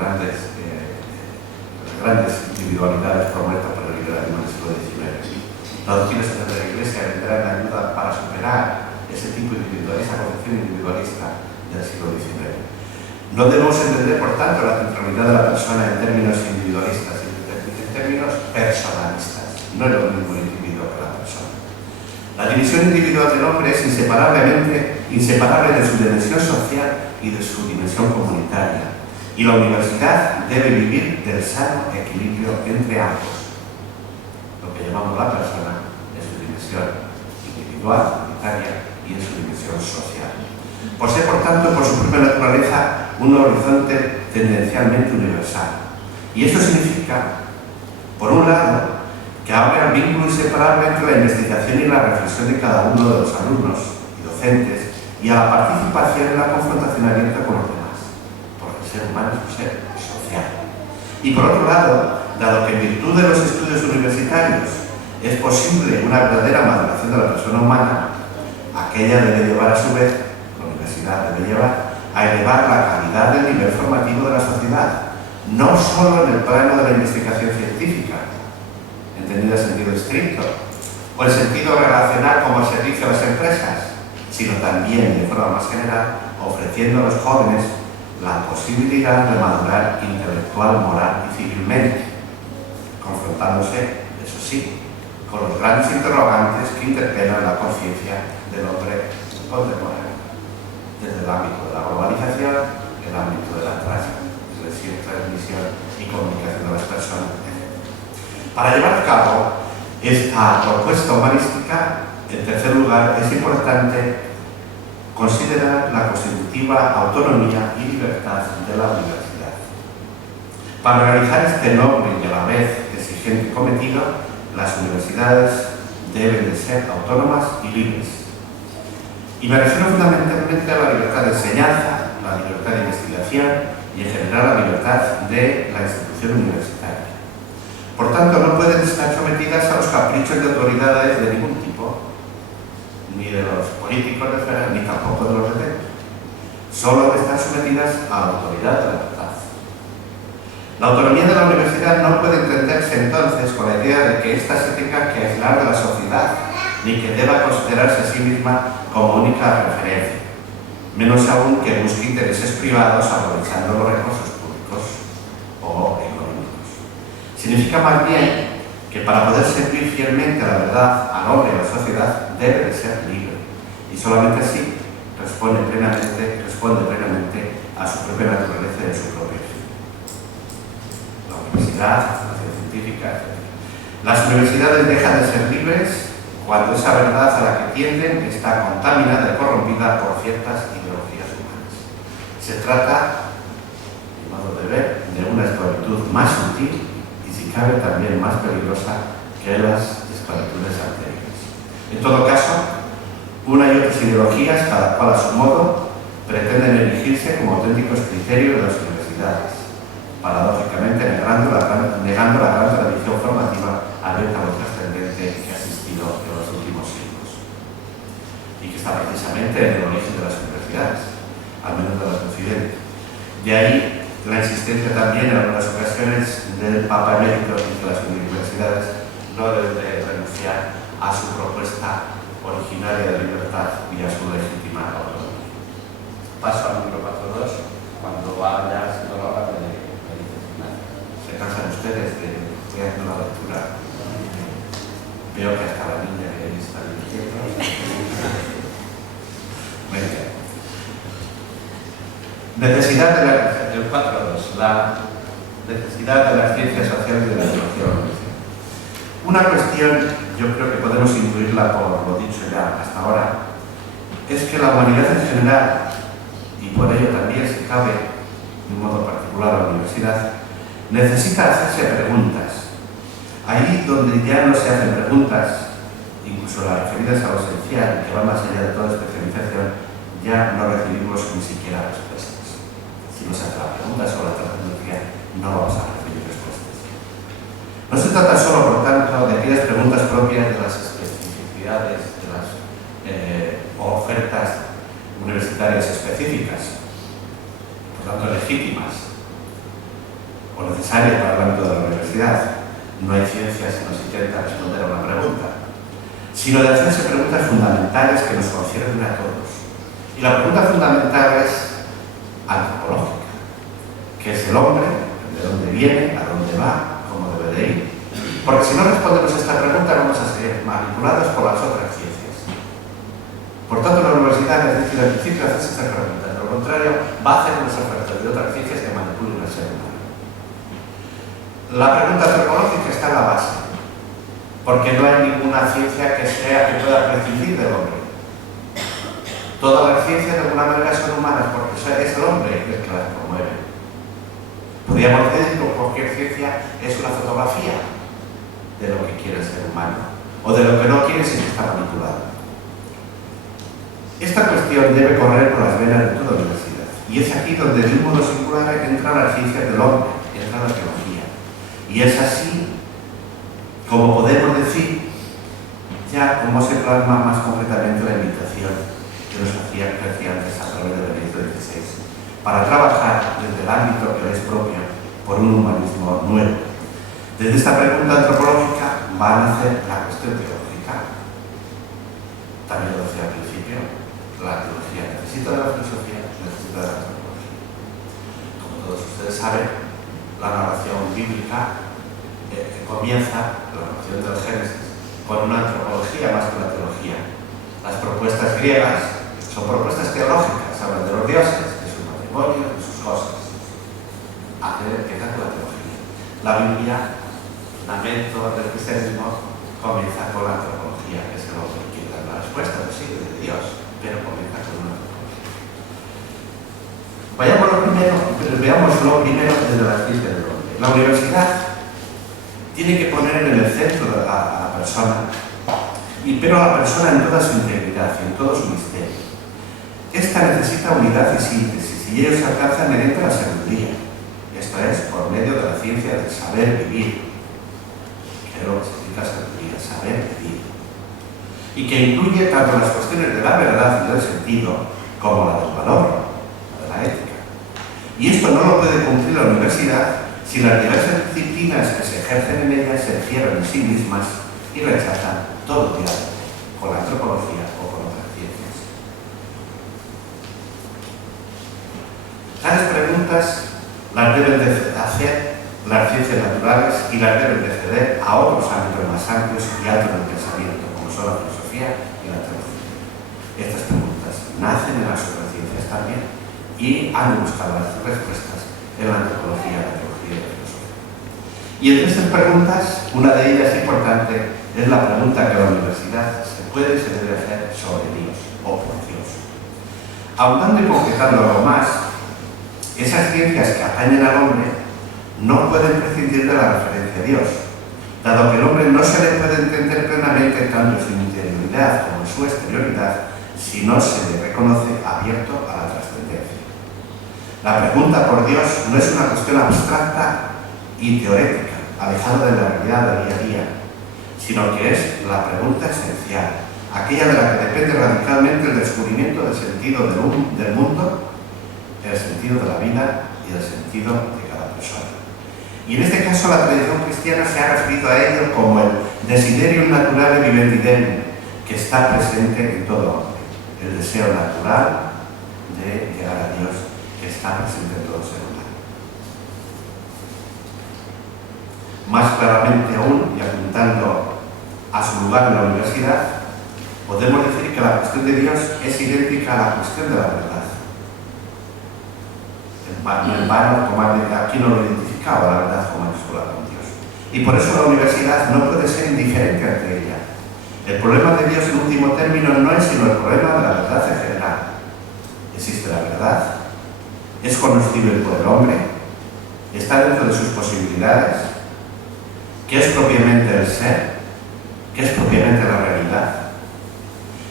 grandes individualidades promuestas por el liberalismo del siglo XIX. La doctrina social de la Iglesia vendrá en ayuda para superar esa concepción individualista del siglo XIX. No debemos entender, por tanto, la centralidad de la persona en términos individualistas, en términos personalistas. No es lo mismo el individuo que la persona. La división individual del hombre es inseparable de su dimensión social y de su dimensión comunitaria. Y la universidad debe vivir del sano equilibrio entre ambos. Lo que llamamos la persona en su dimensión individual, comunitaria y en su dimensión social. Posee, por tanto, por su propia naturaleza, un horizonte tendencialmente universal. Y esto significa, por un lado, que abre el vínculo inseparable entre la investigación y la reflexión de cada uno de los alumnos y docentes y a la participación en la confrontación abierta con los demás, porque el ser humano es un ser social. Y por otro lado, dado que en virtud de los estudios universitarios es posible una verdadera maduración de la persona humana, aquella debe llevar a su vez, la universidad debe llevar a elevar la calidad del nivel formativo de la sociedad, no solo en el plano de la investigación científica, entendida en sentido estricto, o en sentido relacional como servicio a las empresas, sino también, de forma más general, ofreciendo a los jóvenes la posibilidad de madurar intelectual, moral y civilmente, confrontándose, eso sí, con los grandes interrogantes que interpelan la conciencia del hombre contemporáneo, desde el ámbito de la globalización, el ámbito de la transmisión y comunicación de las personas, etc. Para llevar a cabo esta propuesta humanística, en tercer lugar, es importante considerar la constitutiva autonomía y libertad de la universidad. Para realizar este noble y a la vez exigente cometido, las universidades deben de ser autónomas y libres. Y me refiero fundamentalmente a la libertad de enseñanza, la libertad de investigación y en general la libertad de la institución universitaria. Por tanto, no pueden estar sometidas a los caprichos de autoridades de ningún tipo, ni de los políticos de fuera, ni tampoco de los de dentro. Solo están sometidas a la autoridad de la verdad. La autonomía de la universidad no puede entenderse entonces con la idea de que ésta se tenga que aislar de la sociedad, ni que deba considerarse a sí misma como única referencia, menos aún que busque intereses privados aprovechando los recursos públicos o económicos. Significa más bien que para poder servir fielmente a la verdad, al hombre y a la sociedad, debe de ser libre, y solamente así responde plenamente a su propia naturaleza y a su propio fin. La universidad, la ciencia científica, etc. Las universidades dejan de ser libres cuando esa verdad a la que tienden está contaminada y corrompida por ciertas ideologías humanas. Se trata, de modo de ver, de una esclavitud más sutil y, si cabe, también más peligrosa que las esclavitudes anteriores. En todo caso, una y otras ideologías, cada cual a su modo, pretenden erigirse como auténticos criterios de las universidades, paradójicamente negando la gran tradición formativa abierta o trascendente que ha existido en los últimos siglos y que está precisamente en el origen de las universidades, al menos de las de Occidente. De ahí la insistencia también en algunas ocasiones del Papa Emérito en que las universidades no deben de renunciar a su propuesta originaria de libertad y a su legítima autonomía. Paso al número 4.2, cuando vaya siendo la hora de disciplinar. ¿Se cansan ustedes de ir haciendo la lectura? Veo que hasta la niña que está diciendo. Necesidad del 4.2, la necesidad de las ciencias sociales y de la tecnología. Una cuestión, yo creo que podemos incluirla por lo dicho ya hasta ahora, es que la humanidad en general, y por ello también si cabe de un modo particular la universidad, necesita hacerse preguntas. Ahí donde ya no se hacen preguntas, incluso las referidas a lo esencial, que va más allá de toda especialización, ya no recibimos ni siquiera respuestas. Si no se hace la pregunta sobre la tecnología, no vamos a recibir respuestas. No se trata solo, por tanto, de aquellas preguntas propias de las especificidades, de las ofertas universitarias específicas, por tanto legítimas o necesarias para el ámbito de la universidad. No hay ciencia si no se intenta responder a una pregunta, sino de hacerse preguntas fundamentales que nos conciernen a todos. Y la pregunta fundamental es antropológica, que es el hombre, de dónde viene, a dónde va, cómo debe de ir. Porque si no respondemos a esta pregunta vamos a ser manipulados por las otras ciencias. Por tanto, la universidad necesita al principio hacerse esta pregunta. De lo contrario, va a hacer unas ofertas de otras ciencias que manipulen al ser humano. La pregunta antropológica está en la base, porque no hay ninguna ciencia que pueda prescindir del hombre. Todas las ciencias de alguna manera son humanas, porque es el hombre el que las promueve. Podríamos decir que cualquier ciencia es una fotografía de lo que quiere el ser humano, o de lo que no quiere si está manipulado. Esta cuestión debe correr por las venas de toda universidad, y es aquí donde de un modo singular entran las ciencias del hombre, entra la teología. Y es así como podemos decir ya cómo se plasma más concretamente la invitación que nos hacía antes a través de Benedicto XVI para trabajar desde el ámbito que es propio por un humanismo nuevo. Desde esta pregunta antropológica va a nacer la cuestión teológica. También lo decía al principio, la teología necesita de la filosofía, necesita de la antropología. Como todos ustedes saben, la narración bíblica comienza, la narración del Génesis, con una antropología más que una teología. Las propuestas griegas son propuestas teológicas, hablan de los dioses, de sus matrimonios, de sus cosas. Empieza con la teología. La Biblia, fundamento del cristianismo, comienza con la antropología, que es el hombre que da la respuesta, pues sí, de Dios, pero comienza con una antropología. Veamos lo primero desde la ciencia del hombre. La universidad tiene que poner en el centro a la persona, pero a la persona en toda su integridad y en todo su misterio. Esta necesita unidad y síntesis, y ello se alcanza mediante la sabiduría. Esto es, por medio de la ciencia del saber vivir, que es lo que significa sabiduría, saber vivir. Y que incluye tanto las cuestiones de la verdad y del sentido, como la del valor, la de la ética. Y esto no lo puede cumplir la universidad si las diversas disciplinas que se ejercen en ella se encierran en sí mismas y rechazan todo diálogo con la antropología o con otras ciencias. Tales preguntas las deben de hacer las ciencias naturales y las deben de ceder a otros ámbitos más amplios y altos del pensamiento, como son la filosofía y la teología. Estas preguntas nacen en las neurociencias también y han buscado las respuestas en la antropología, la teología y la filosofía. Y entre estas preguntas, una de ellas importante es la pregunta que la universidad se puede y se debe hacer sobre Dios o por Dios. Ahondando y concretando algo más, esas ciencias que atañen al hombre no pueden prescindir de la referencia a Dios, dado que el hombre no se le puede entender plenamente tanto en su interioridad como en su exterioridad si no se le reconoce abierto a la trascendencia. La pregunta por Dios no es una cuestión abstracta y teórica, alejada de la realidad del día a día, sino que es la pregunta esencial, aquella de la que depende radicalmente el descubrimiento del sentido del mundo, el sentido de la vida y el sentido de cada persona. Y en este caso la tradición cristiana se ha referido a ello como el desiderium naturale vivendideum, que está presente en todo hombre, el deseo natural de llegar a Dios, que está presente en todo ser humano. Más claramente aún, y apuntando a su lugar en la universidad, podemos decir que la cuestión de Dios es idéntica a la cuestión de la verdad. En vano, como aquí no lo identificaba la verdad como escuela con Dios. Y por eso la universidad no puede ser indiferente ante ella. El problema de Dios en último término no es sino el problema de la verdad en general. Existe la verdad, es conocible por el hombre, está dentro de sus posibilidades, ¿qué es propiamente el ser? ¿Qué es propiamente la realidad?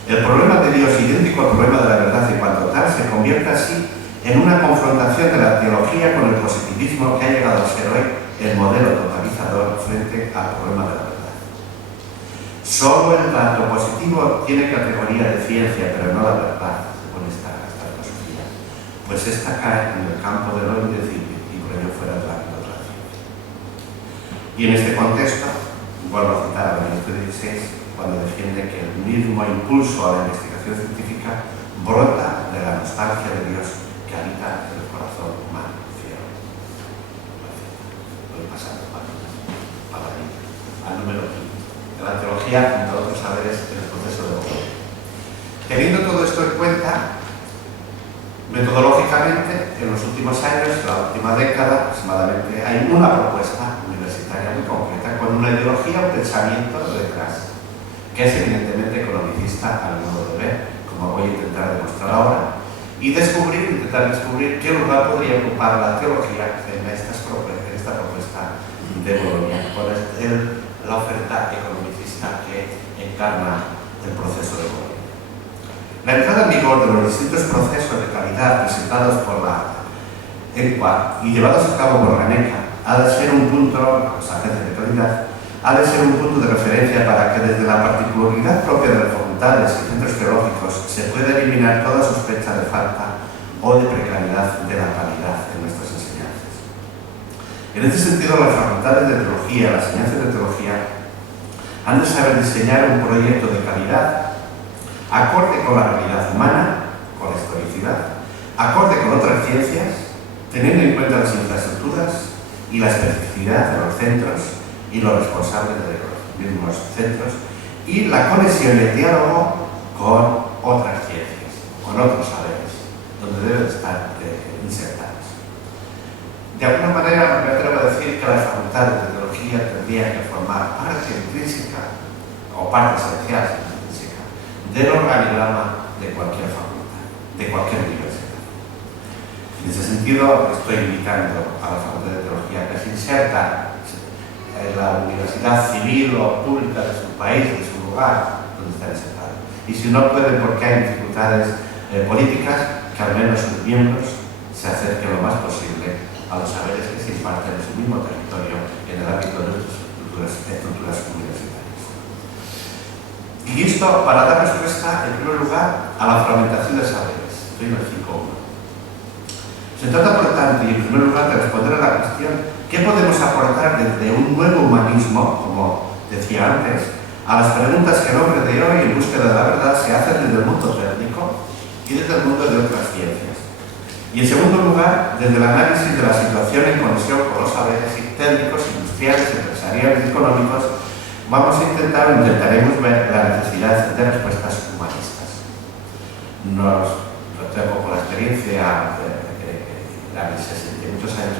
El problema de Dios, idéntico al problema de la verdad y cuanto tal, se convierte así en una confrontación de la teología con el positivismo que ha llegado a ser hoy el modelo totalizador frente al problema de la verdad. Solo el dato positivo tiene categoría de ciencia, pero no la verdad, según esta filosofía, pues esta cae en el campo de lo indecible y por ello fuera del ámbito de la ciencia. Y en este contexto, vuelvo a citar a Benedicto XVI, cuando defiende que el mismo impulso a la investigación científica brota de la nostalgia de Dios que habita en el corazón humano, fiel. Voy pasando para la vida. Al número 15. De la teología, entre otros saberes, en el proceso de Bolonia. Teniendo todo esto en cuenta, metodológicamente, en los últimos años, la última década aproximadamente, hay una propuesta universitaria muy concreta, con una ideología, un pensamiento detrás, que es evidentemente economicista al modo de ver, como voy a intentar demostrar ahora, y intentar descubrir qué lugar podría ocupar la teología en esta propuesta de Bolonia, con la oferta economicista que encarna el proceso de Bolonia. La entrada en vigor de los distintos procesos de calidad presentados por la ENCUA y llevados a cabo por la NECA ha de ser un punto, las agencias de calidad, ha de ser un punto de referencia para que desde la particularidad propia de las facultades y centros teológicos se pueda eliminar toda sospecha de falta o de precariedad de la calidad en nuestras enseñanzas. En este sentido, las facultades de teología, las enseñanzas de teología, han de saber diseñar un proyecto de calidad acorde con la realidad humana, con la historicidad, acorde con otras ciencias, teniendo en cuenta las infraestructuras y la especificidad de los centros y los responsables de los mismos centros, y la conexión y el diálogo con otras ciencias, con otros saberes, donde deben estar insertados. De alguna manera, me atrevo a decir que las facultades de teología tendrían que formar parte intrínseca, o parte esencial intrínseca, del organigrama de cualquier facultad, de cualquier universidad. En ese sentido, estoy invitando a la facultad de teología que se inserta en la universidad civil o pública de su país, de su lugar, donde está insertado. Y si no pueden, porque hay dificultades políticas, que al menos sus miembros se acerquen lo más posible a los saberes que se imparten en su mismo territorio en el ámbito de nuestras estructuras universitarias. Y esto para dar respuesta, en primer lugar, a la fragmentación de saberes. Estoy en el 5.1. Se trata, por lo tanto, y en primer lugar, de responder a la cuestión ¿qué podemos aportar desde un nuevo humanismo, como decía antes, a las preguntas que el hombre de hoy, en búsqueda de la verdad, se hacen desde el mundo técnico y desde el mundo de otras ciencias? Y en segundo lugar, desde el análisis de la situación en conexión con los saberes técnicos, industriales, empresariales y económicos, intentaremos ver la necesidad de respuestas humanistas. Lo tengo por la experiencia de muchos años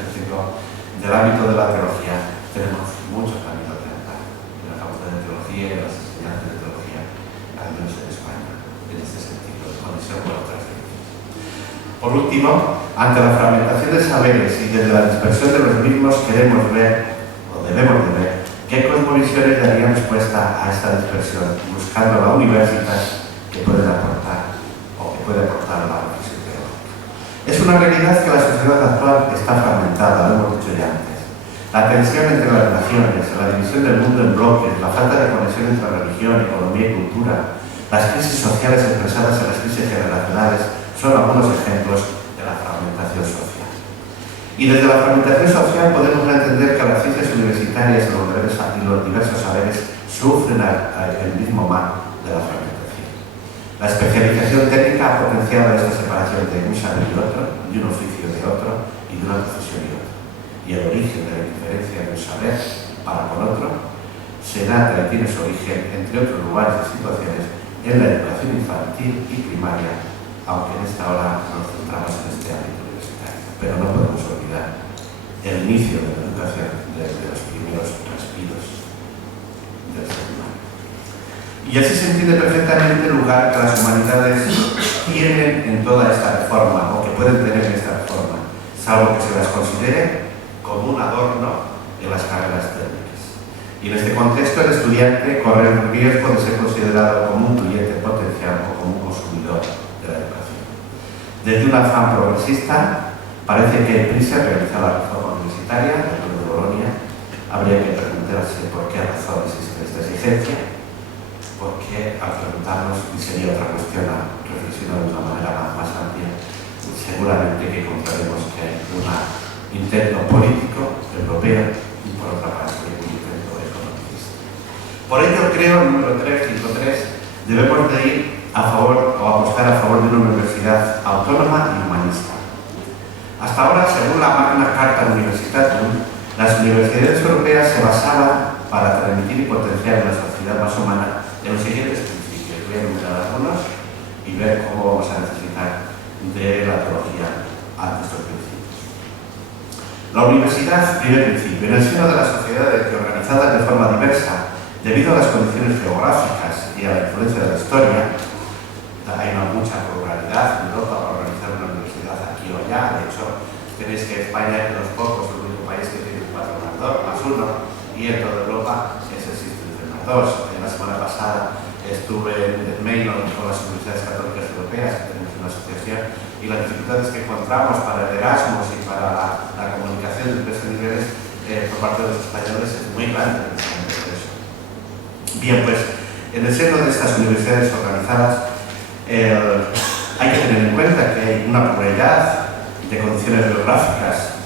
del ámbito de la teología. Tenemos mucho camino que andar en la facultad de teología y en las enseñanzas de teología, al menos en España, en este sentido, de conexión con otras religiones. Por último, ante la fragmentación de saberes y desde la dispersión de los mismos, queremos ver, o debemos de ver, qué cosmovisiones darían respuesta a esta dispersión, buscando la universidad que pueden aportar o que puede aportar la reflexión teológica. Es una realidad que la sociedad actual está fragmentada, lo hemos dicho ya antes. La tensión entre las naciones, la división del mundo en bloques, la falta de conexión entre religión, economía y cultura, las crisis sociales expresadas en las crisis generacionales son algunos ejemplos de la fragmentación social. Y desde la fragmentación social podemos entender que las ciencias universitarias y los diversos saberes sufren el mismo mal de la fragmentación. La especialización técnica ha potenciado esta separación de un saber y otro, de un oficio de otro y de una profesión y otro. Y el origen de la diferencia de un saber para con otro se data y tiene su origen, entre otros lugares y situaciones, en la educación infantil y primaria, aunque en esta hora nos centramos en este ámbito universitario. Pero no podemos olvidar el inicio de la educación desde los primeros respiros del ser humano. Y así se entiende perfectamente el lugar que las humanidades tienen en toda esta reforma, o que pueden tener en esta reforma, salvo que se las considere como un adorno en las carreras técnicas. Y en este contexto el estudiante corre el riesgo de ser considerado como un cliente potencial o como un consumidor de la educación. Desde un afán progresista, parece que hay prisa en realizar la reforma universitaria, la de Bolonia. Habría que preguntarse por qué razón existe esta exigencia, porque al preguntarnos, y sería otra cuestión a reflexionar de una manera más amplia, seguramente que encontraremos que hay un intento político europeo y por otra parte un intento economicista. Por ello creo, número 353, debemos de ir a favor o apostar a favor de una universidad autónoma y humanista. Hasta ahora, según la Magna Carta Universitatum, las universidades europeas se basaban para transmitir y potenciar en la sociedad más humana en los siguientes principios. Voy a enumerar algunos y ver cómo vamos a necesitar de la teología ante estos principios. La universidad, primer principio, en el seno de las sociedades organizadas de forma diversa, debido a las condiciones geográficas y a la influencia de la historia, hay una mucha pluralidad en Europa para organizar una universidad aquí o allá. De hecho, tenéis que España es de los pocos, el único país que tiene 4+1, y en toda Europa existe el 3+2. La semana pasada estuve en Maynard con las universidades católicas europeas, que tenemos una asociación, y las dificultades que encontramos para el Erasmus y para la comunicación de diversos niveles por parte de los españoles es muy grande. Bien, pues en el seno de estas universidades organizadas hay que tener en cuenta que hay una pluralidad de condiciones geográficas.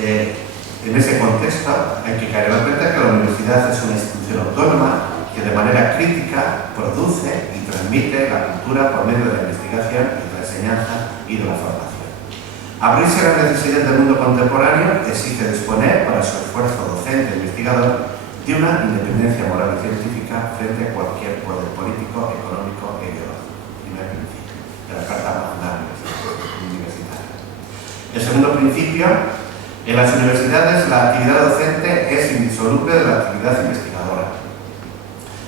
En ese contexto hay que caer en la cuenta que la universidad es una institución autónoma que de manera crítica produce y transmite la cultura por medio de la investigación y de la enseñanza y de la formación. Abrirse a las necesidades del mundo contemporáneo exige disponer para su esfuerzo docente e investigador de una independencia moral y científica frente a cualquier poder político, económico e ideológico. Primer principio de la Carta Magna Universitaria. El segundo principio, en las universidades la actividad docente es indisoluble de la actividad investigadora,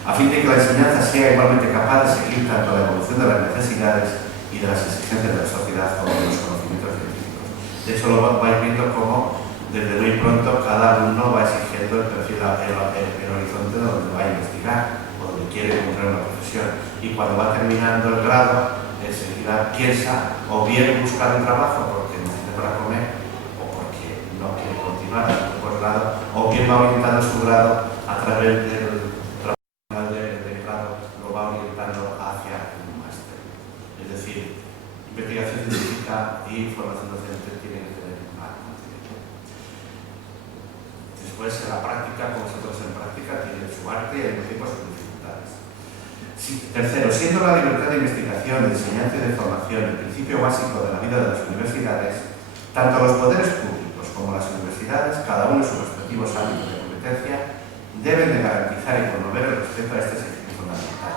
a fin de que la enseñanza sea igualmente capaz de seguir tanto la evolución de las necesidades y de las exigencias de la sociedad como de los conocimientos científicos. De hecho, lo vais viendo como desde muy pronto cada alumno va exigiendo el perfil, el horizonte donde va a investigar o donde quiere encontrar una profesión. Y cuando va terminando el grado, enseguida piensa o bien buscar un trabajo porque necesita para comer o porque no quiere continuar en su posgrado, o bien va orientando su grado a través del trabajo de grado, lo va orientando hacia un máster. Es decir, investigación científica y formación docente tienen que tener un marco. Después, en la práctica, como nosotros en práctica, tiene su arte y al mismo tiempo sus dificultades. Tercero, siendo la libertad de investigación, de enseñanza y de formación el principio básico de la vida de las universidades, tanto los poderes públicos como las universidades, cada uno en sus respectivos ámbitos de competencia, deben de garantizar y promover el respeto a este ejercicio fundamental,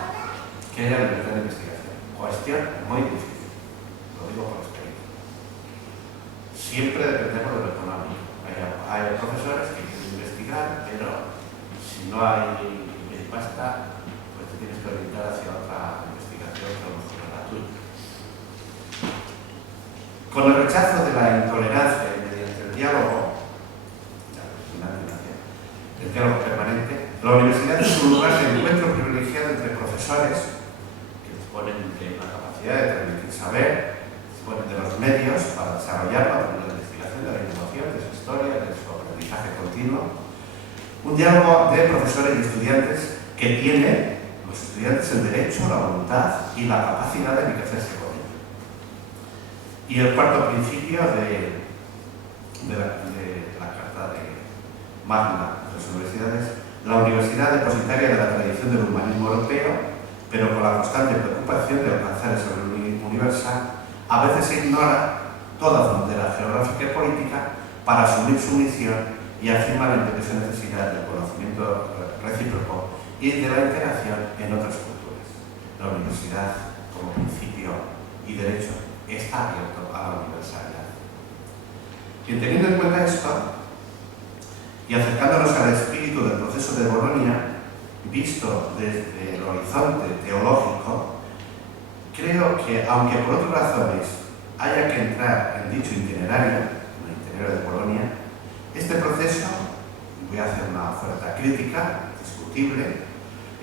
que es la libertad de investigación. cuestión muy difícil, lo digo por experiencia. Siempre dependemos de lo económico. Hay profesores que quieren investigar, pero si no hay pasta, pues te tienes que orientar hacia otra investigación que a lo mejor es la tuya. Con el rechazo de la intolerancia y mediante el diálogo permanente, la universidad es un lugar de encuentro privilegiado entre profesores que disponen de una capacidad de transmitir saber, disponen de los medios para desarrollarlo, de la investigación, de la innovación, de su historia, de su aprendizaje continuo. Un diálogo de profesores y estudiantes que tienen los estudiantes el derecho, la voluntad y la capacidad de enriquecerse con ello. Y el cuarto principio de la Carta de Magna de las Universidades: la universidad depositaria de la tradición del humanismo europeo, pero con la constante preocupación de alcanzar el saber universal, a veces se ignora toda frontera geográfica y política para asumir su misión y afirma la imperiosa necesidad del conocimiento recíproco y de la interacción en otras culturas. La universidad, como principio y derecho, está abierto a la universalidad. Y teniendo en cuenta esto, y acercándonos al espíritu del proceso de Bolonia, visto desde el horizonte teológico, creo que, aunque por otras razones haya que entrar en dicho itinerario, en el itinerario de Bolonia, este proceso, voy a hacer una oferta crítica, discutible,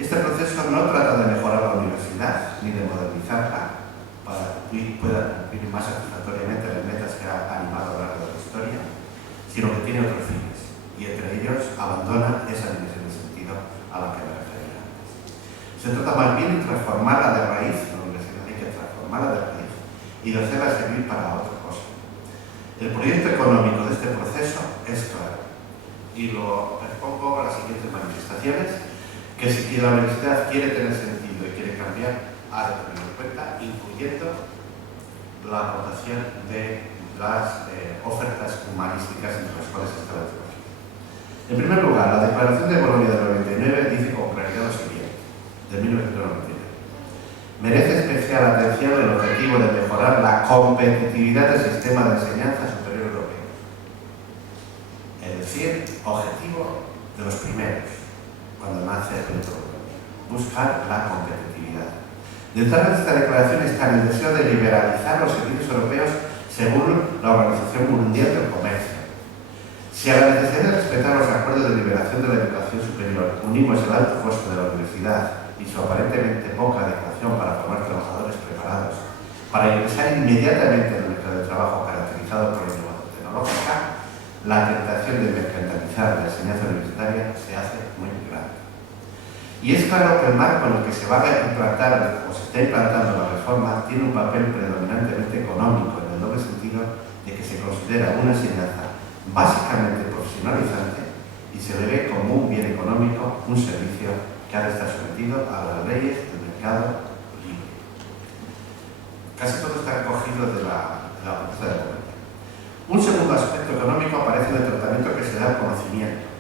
este proceso no trata de mejorar la universidad ni de modernizarla para que pueda cumplir más satisfactoriamente las metas que ha animado a lo largo de la historia, sino que tiene otros fines, y entre ellos abandona esa dimensión de sentido a la que me refería antes. Se trata más bien de transformarla de raíz, la universidad hay que transformarla de raíz y de hacerla servir para otra cosa. El proyecto económico de este proceso es claro, y lo expongo a las siguientes manifestaciones, que si la universidad quiere tener sentido y quiere cambiar, ha de tenerlo en cuenta, incluyendo la aportación de las ofertas humanísticas entre las cuales está la teología. En primer lugar, la Declaración de Bolonia del 99 dice con claridad lo siguiente, de 1999. Merece especial atención el objetivo de mejorar la competitividad del sistema de enseñanza superior europeo. Es decir, objetivo de los primeros, cuando nace el proyecto de Bolonia, buscar la competitividad. Detrás de esta declaración está el deseo de liberalizar los servicios europeos según la Organización Mundial del Comercio. Si a la necesidad de respetar los acuerdos de liberación de la educación superior unimos el alto costo de la universidad y su aparentemente poca adecuación para formar trabajadores preparados para ingresar inmediatamente en el mercado de trabajo caracterizado por la innovación tecnológica, la tentación de mercantilizar la enseñanza universitaria se hace muy grande. Y es claro que el marco en el que se va a implantar o se está implantando la reforma tiene un papel predominantemente económico, en el doble sentido de que se considera una enseñanza básicamente profesionalizante y se le ve como un bien económico, un servicio que ha de estar sometido a las leyes del mercado libre. Casi todo está recogido de la propuesta de Bolonia. Un segundo aspecto económico aparece en el tratamiento que se da al conocimiento.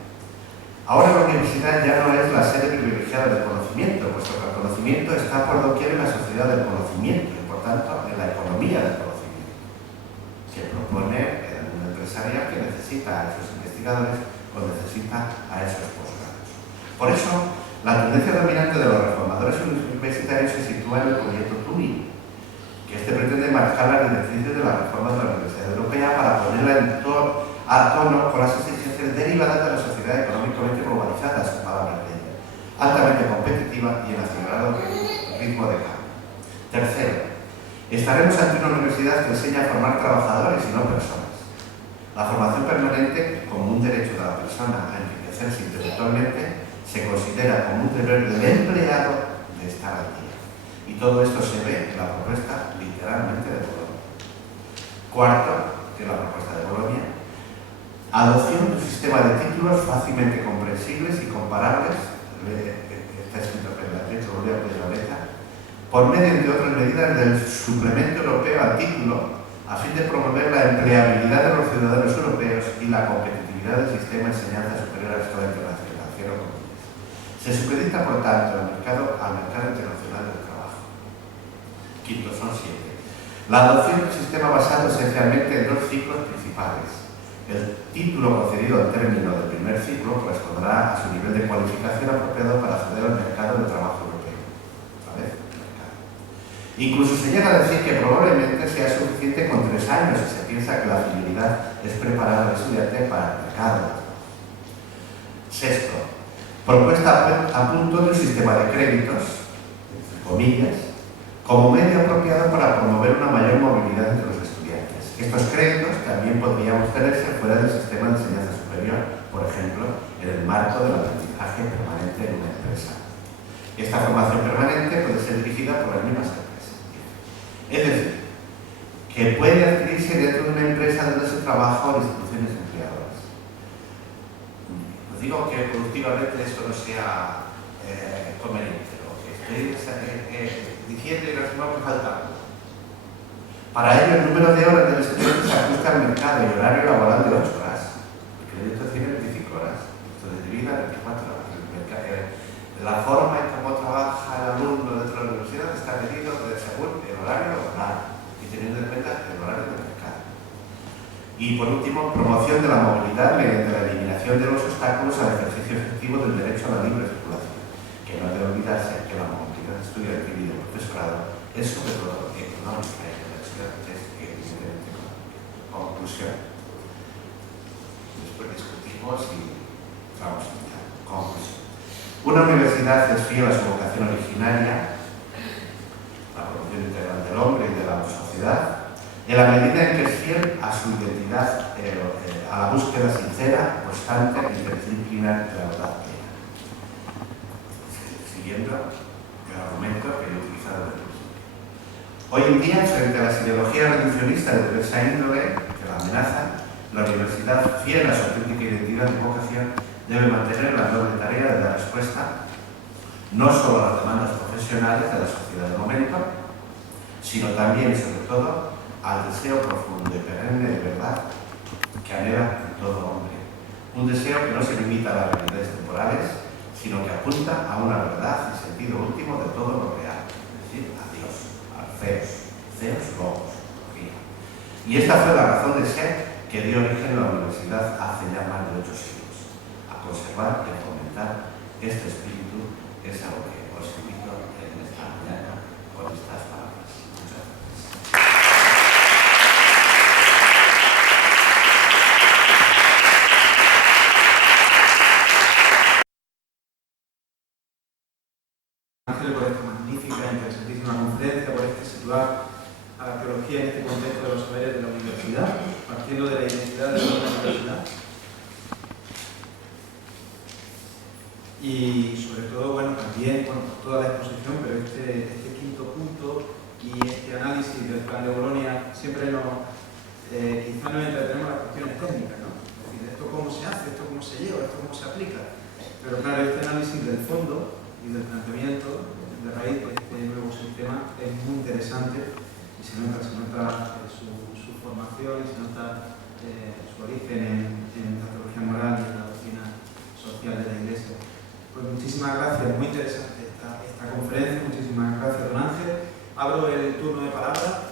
Ahora la universidad ya no es la sede privilegiada del conocimiento, puesto que el conocimiento está por doquier en la sociedad del conocimiento y, por tanto, en la economía del conocimiento, que propone una empresaria que necesita a esos investigadores o necesita a esos posgrados. Por eso, la tendencia dominante de los reformadores universitarios se sitúa en el proyecto TUNI, que pretende marcar las directrices de la reforma de la Universidad Europea para ponerla a tono con las exigencias derivadas de la sociedad económicamente globalizada, sin palabras de ella, altamente competitiva y en acelerado ritmo de cambio. Tercero, estaremos ante una universidad que enseña a formar trabajadores y no personas. La formación permanente, como un derecho de la persona a enriquecerse intelectualmente, se considera como un deber del empleado de estar al día. Y todo esto se ve en la propuesta literalmente de Bolonia. Cuarto, que es la propuesta de Bolonia, adopción de un sistema de títulos fácilmente comprensibles y comparables, está escrito en la letra por medio, entre otras medidas, del suplemento europeo al título, a fin de promover la empleabilidad de los ciudadanos europeos y la competitividad del sistema de enseñanza superior a la escuela internacional. Se supedita, por tanto, al mercado internacional del trabajo. quinto son 7. La adopción de un sistema basado esencialmente en 2 ciclos principales. El título concedido al término del primer ciclo corresponderá a su nivel de cualificación apropiado para acceder al mercado de trabajo europeo. ¿Vale? Incluso se llega a decir que probablemente sea suficiente con 3 años si se piensa que la finalidad es preparar al estudiante para el mercado. Sexto, propuesta a punto de un sistema de créditos, entre comillas, como medio apropiado para promover una mayor movilidad entre los estudiantes. Estos créditos también podrían obtenerse fuera del sistema de enseñanza superior, por ejemplo, en el marco del aprendizaje permanente en una empresa. Esta formación permanente puede ser dirigida por las mismas empresas. Es decir, que puede adquirirse dentro de una empresa donde se trabaja o de instituciones empleadoras. Os digo que productivamente esto no sea conveniente. Lo que estoy diciendo y reafirmando que falta algo. Para ello, el número de horas del estudiante se ajusta al mercado y horario laboral de 8 horas. El crédito tiene 25 horas, esto es divide a 24 horas. La forma en cómo trabaja el alumno dentro de la universidad está medido según el horario laboral y teniendo en cuenta el horario del mercado. Y por último, promoción de la movilidad mediante la eliminación de los obstáculos al ejercicio efectivo del derecho a la libre circulación, que no debe olvidarse que la movilidad estudiantil y del profesorado es sobre todo económica y de los estudiantes evidentemente económica. Conclusión. Después discutimos y vamos a empezar. Conclusión. Una universidad es fiel a su vocación originaria, la promoción integral del hombre y de la sociedad, en la medida en que es fiel a su identidad, a la búsqueda sincera, constante e interdisciplinar de la verdad plena. Siguiendo el argumento que he utilizado en el principio. Hoy en día, frente a las ideologías reduccionistas de diversa índole que la amenazan, la universidad, fiel a su auténtica identidad y vocación, debe mantener la doble tarea de dar respuesta no solo a las demandas profesionales de la sociedad del momento, sino también y sobre todo al deseo profundo y perenne de verdad que anhela en todo hombre. Un deseo que no se limita a las realidades temporales, sino que apunta a una verdad y sentido último de todo lo real, es decir, a Dios, al Zeus Logos. Y esta fue la razón de ser que dio origen a la universidad hace ya más de 8 siglos. A conservar y a fomentar este espíritu es algo que os invito en esta mañana con estas palabras. Muchas gracias. Ángel, por esta magnífica, interesantísima conferencia, por este situar a la teología en este contexto de los saberes de la universidad, partiendo de la identidad de la universidad. Y sobre todo, bueno, también, por toda la exposición, pero este quinto punto y este análisis del plan de Bolonia siempre quizá nos entretenemos las cuestiones técnicas, ¿no? Es decir, esto cómo se hace, esto cómo se lleva, esto cómo se aplica. Pero claro, este análisis del fondo y del planteamiento de raíz de este nuevo sistema es muy interesante y se nota su formación y se nota su origen en la teología moral y en la doctrina social de la Iglesia. Pues muchísimas gracias, muy interesante esta conferencia, muchísimas gracias, don Ángel. Abro el turno de palabra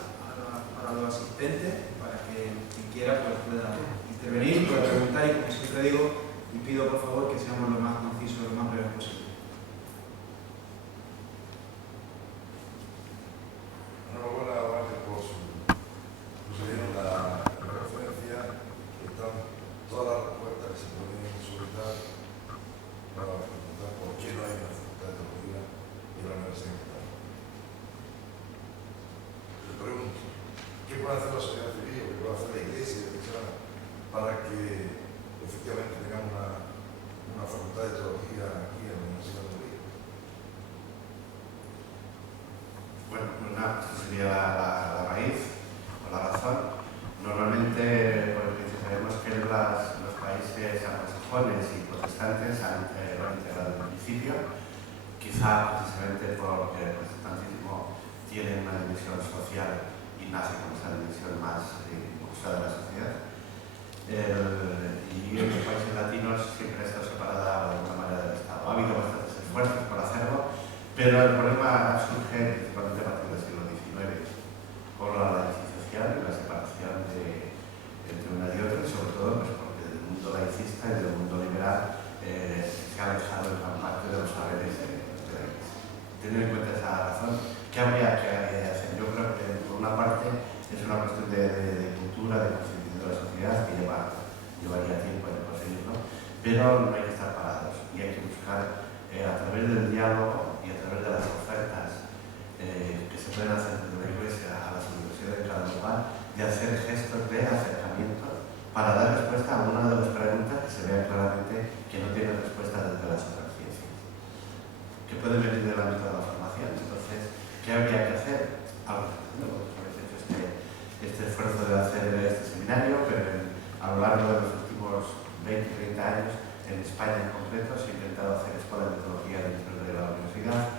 para los asistentes, para que quien quiera pues, pueda intervenir, pueda preguntar y como siempre digo, y pido por favor que seamos lo más concisos, lo más breves posible. Enhorabuena, don Ángel, por su la referencia, que están todas las respuestas que se pueden solicitar para preguntar por qué no hay una facultad de teología en la Universidad de Italia. Le pregunto, ¿qué puede hacer la sociedad civil, qué puede hacer la Iglesia para que efectivamente tengamos una facultad de teología aquí en la Universidad de Italia? Bueno, pues nada, esta sería la raíz o la razón. Normalmente, porque sabemos que los países anglosajones y protestantes lo han integrado en principio, quizá precisamente porque el protestantismo tiene una dimensión social y nace con esa dimensión más impulsada de la sociedad. Y en los países latinos siempre ha estado separada de alguna manera del Estado. Ha habido bastantes esfuerzos por hacerlo, pero el problema surge principalmente a partir del siglo XIX, es una cuestión de cultura, de concienciación de la sociedad que llevaría tiempo en conseguirlo, pero no hay que estar parados y hay que buscar a través del diálogo y a través de las ofertas que se pueden hacer desde la Iglesia a las universidades de cada lugar, de hacer gestos de acercamiento para dar respuesta a una de las preguntas que se vea claramente que no tiene respuesta desde las otras ciencias, que pueden venir del ámbito de la formación. Entonces, ¿qué habría que hacer? Algo que habéis hecho este esfuerzo de hacer este seminario, pero a lo largo de los últimos 20-30 años, en España en concreto, se ha intentado hacer escuelas de teología dentro de la universidad,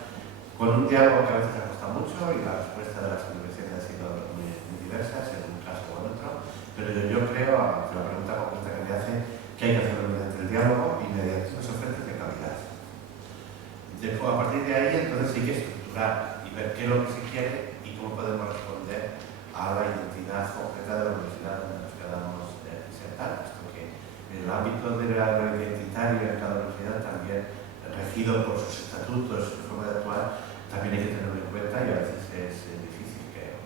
con un diálogo que a veces ha costado mucho y la respuesta de las universidades ha sido muy diversa, en un caso o en otro, pero yo creo, ante la pregunta concreta que me hacen, que hay que hacerlo mediante el diálogo y mediante unas ofertas de calidad. A partir de ahí, entonces, hay que estructurar y ver qué es lo que se quiere y cómo podemos responder a la identidad concreta de la universidad donde nos quedamos insertados. Puesto que el ámbito de lo identitario en cada universidad, también regido por sus estatutos, su forma de actuar, también hay que tenerlo en cuenta y a veces es difícil que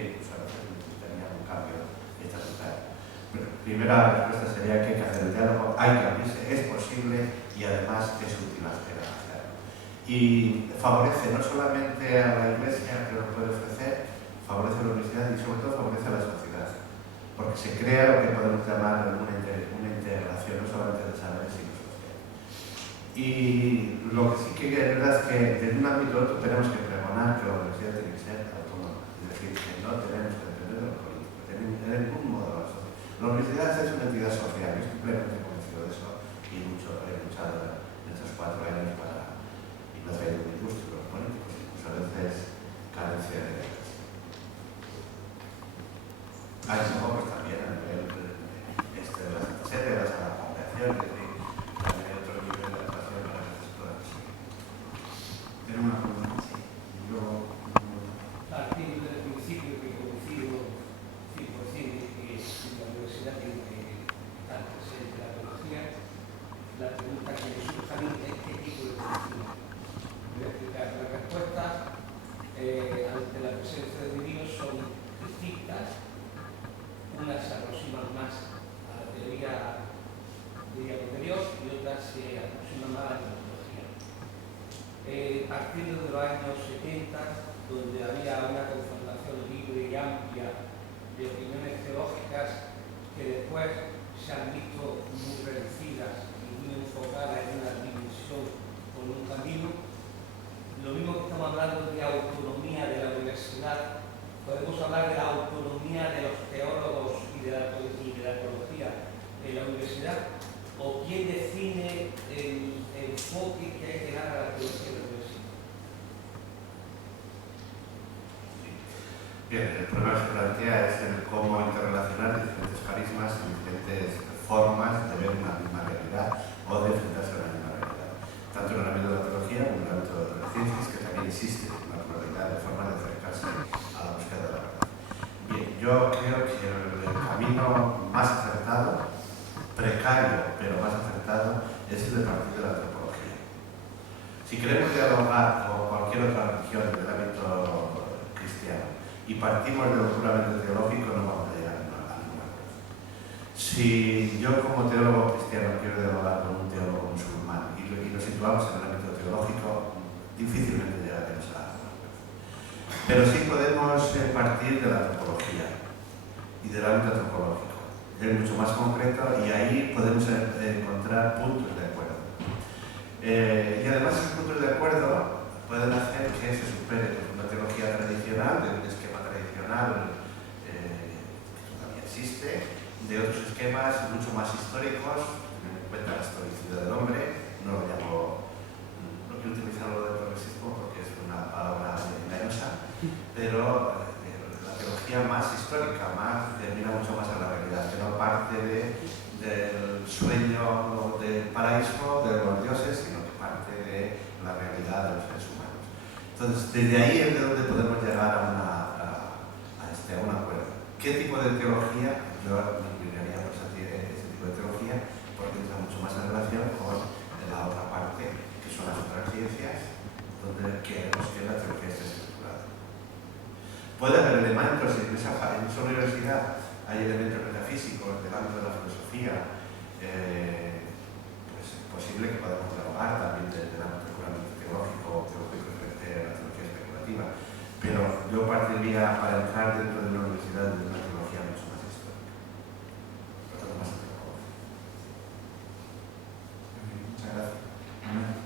incluso a veces necesitaría un cambio estatutario. Bueno, primera respuesta sería que hay que hacer el diálogo, hay que abrirse, es posible y además es útil hacerlo. Y favorece no solamente a la Iglesia que lo puede ofrecer, favorece a la universidad y sobre todo favorece a la sociedad, porque se crea lo que podemos llamar una integración no solamente de saberes sino social. Y lo que sí que es verdad es que desde un ámbito u otro tenemos que pregonar que la universidad tiene que ser autónoma, es decir, que no tenemos que depender de los políticos, de ningún modo la sociedad. La universidad es una entidad social, yo estoy plenamente convencido de eso y he luchado en estos 4 años para no hacer un disgusto de los políticos, incluso a veces carencia de ellos. Hay pues también a nivel de la Santa Sede, de la Congregación, es decir, también hay otro nivel de adaptación para estas cosas. Pero una pregunta, sí. Yo Partiendo del principio que coincido 100% de que la universidad tiene que estar presente en la teología, la pregunta que me surge a mí es qué tipo de teología. Voy a explicar. Las respuestas ante la presencia de Dios son distintas. Unas se aproximan más a la teoría, diríamos, de Dios y otras se aproximan más a la teología. Partiendo de los años 70, donde había una confrontación libre y amplia de opiniones teológicas que después se han visto muy reducidas y muy enfocadas en una dimensión con un camino. Lo mismo que estamos hablando de autonomía de la universidad, podemos hablar de la autonomía de los teólogos y de la teología en la universidad, o quién define el enfoque que hay que dar a la teología de la universidad. Bien, el problema que se plantea es el cómo interrelacionar diferentes carismas y diferentes formas de ver una misma realidad o de enfrentarse a una misma realidad, tanto en el ámbito de la teología como en el ámbito de las ciencias, que también existe una pluralidad de formas de acercarse a la búsqueda de la verdad. Bien, yo creo que el camino más acertado, precario pero más acertado, es el de partir de la antropología. Si queremos dialogar con cualquier otra religión del ámbito cristiano y partimos de lo puramente teológico, no vamos a llegar a ninguna cosa. Si yo como teólogo cristiano quiero dialogar con un teólogo musulmán y lo situamos en el ámbito teológico, difícilmente llegaremos a ninguna cosa. Pero sí podemos partir de la antropología y del ámbito antropológico. Es mucho más concreto y ahí podemos encontrar puntos de acuerdo. Y además esos puntos de acuerdo pueden hacer que se supere una teología tradicional, de un esquema tradicional que todavía existe, de otros esquemas mucho más históricos, teniendo en cuenta la historicidad del hombre. No lo llamo, no quiero utilizar lo de progresismo porque es una palabra engañosa, pero la teología más histórica, más termina mucho más en la realidad, que no parte del sueño del paraíso de los dioses, sino que parte de la realidad de los seres humanos. Entonces, desde ahí es de donde podemos llegar a un acuerdo. ¿Qué tipo de teología? Yo me inclinaría por ese tipo de teología, porque entra mucho más en relación con la otra parte, que son las otras ciencias, donde queremos que la teología esté estructurada. Puede haber elementos, en esa universidad hay elementos metafísicos del ámbito de la filosofía, pues es posible que podamos dialogar también desde el ámbito puramente teológico frente a la teología especulativa, pero yo partiría para entrar dentro de una universidad de una teología mucho más histórica, por tanto más antropológica. Muchas gracias. Manuel.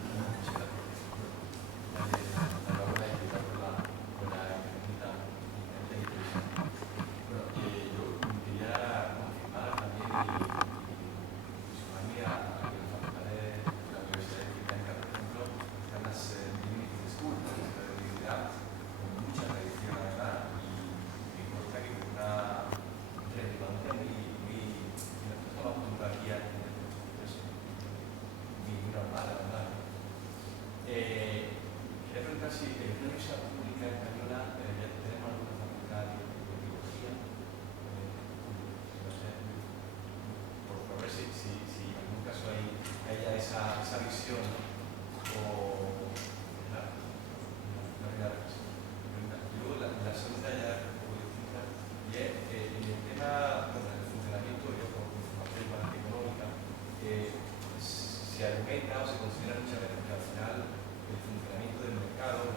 Se argumenta o se considera muchas veces que al final el funcionamiento del mercado,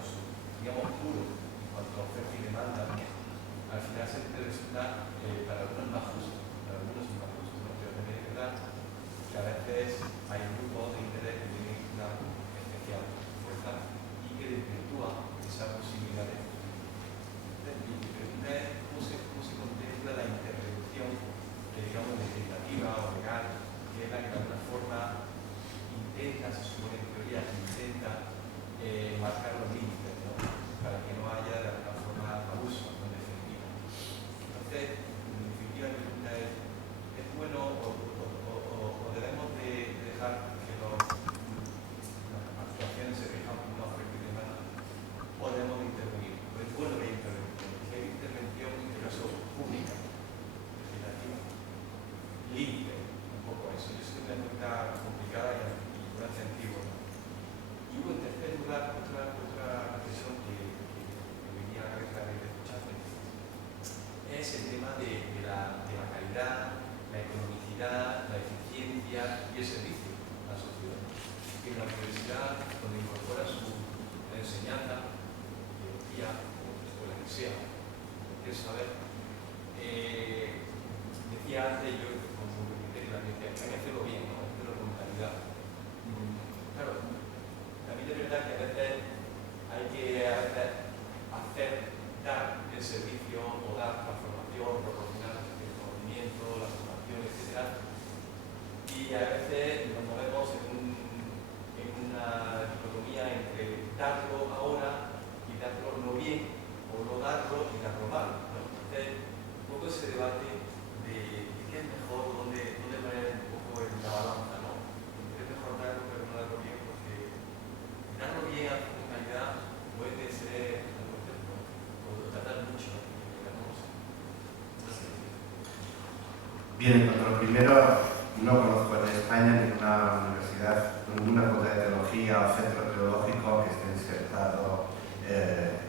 digamos puro en cuanto a oferta y demanda, al final siempre resulta para algunos más justo, para algunos más justo, ¿no? Pero también es verdad que a veces hay grupos de interés que tienen una especial fuerza y que desvirtúa esa posibilidad de mi pregunta es cómo se contempla la intervención digamos legislativa o legal, que es la que de alguna forma intenta, se supone en teoría, intenta marcar los límites, ¿no? Para que no haya de alguna forma abuso, ¿no? En definitiva. Entonces, en definitiva, mi pregunta ¿es bueno o debemos de dejar que las actuaciones se rijan por una oferta y demanda, o debemos de intervenir? Pues es bueno que haya intervención, que hay intervención, en este caso pública, legislativa, límite, un poco eso. Yo sé que es una pregunta complicada y bastante antigua. Y luego, en tercer lugar, otra reflexión que venía a la cabeza de escucharte es el tema de la calidad, la economicidad, la eficiencia y el servicio a la sociedad. En la universidad, donde incorpora su enseñanza, teología o escuela que sea, cualquier saber, decía antes yo, con su criterio, que hay que hacerlo bien, ¿no? Hay que hacerlo con calidad. Claro, también es verdad que a veces hay que dar el servicio o dar la formación, proporcionar el conocimiento, la formación, etc. Y a veces nos movemos en una dicotomía entre darlo ahora y darlo no bien, o no darlo y darlo mal, ¿no? Entonces, un poco ese debate de qué es mejor, dónde poner un poco en la balanza, ¿no? Es mejor darlo pero no darlo bien, porque darlo bien con calidad puede ser un concepto, o tratar mucho, digamos. Bien, en cuanto a lo primero, no conozco en España ninguna universidad, ninguna facultad de teología o centro teológico que esté insertado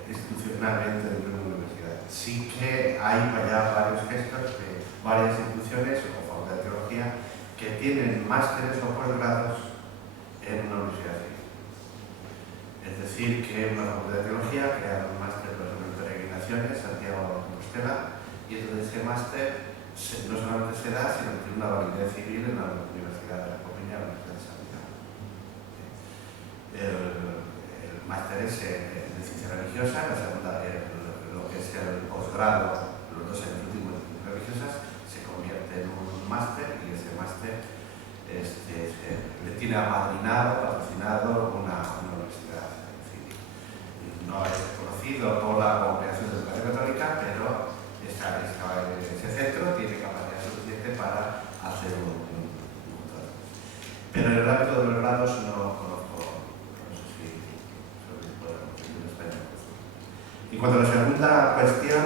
institucionalmente dentro de una universidad. Sí que hay allá varios gestos de varias instituciones o facultad de teología que tienen másteres o posgrados en una universidad civil. Es decir, que una facultad de teología crea un máster, por ejemplo, en peregrinaciones, Santiago de Compostela, y entonces ese máster no solamente se da, sino que tiene una validez civil en la Universidad de la Coruña, la Universidad de Santiago. El máster es de ciencia religiosa, lo que es el posgrado, los 2 años últimos de ciencias religiosas, se convierte en un máster y ese máster le tiene amadrinado, patrocinado una universidad civil. No es reconocido por la Congregación de Educación Católica, pero ese centro tiene capacidad suficiente para hacer un control. Pero en el ámbito de los grados no conozco, no sé si podemos decir en España. En cuanto a la segunda cuestión,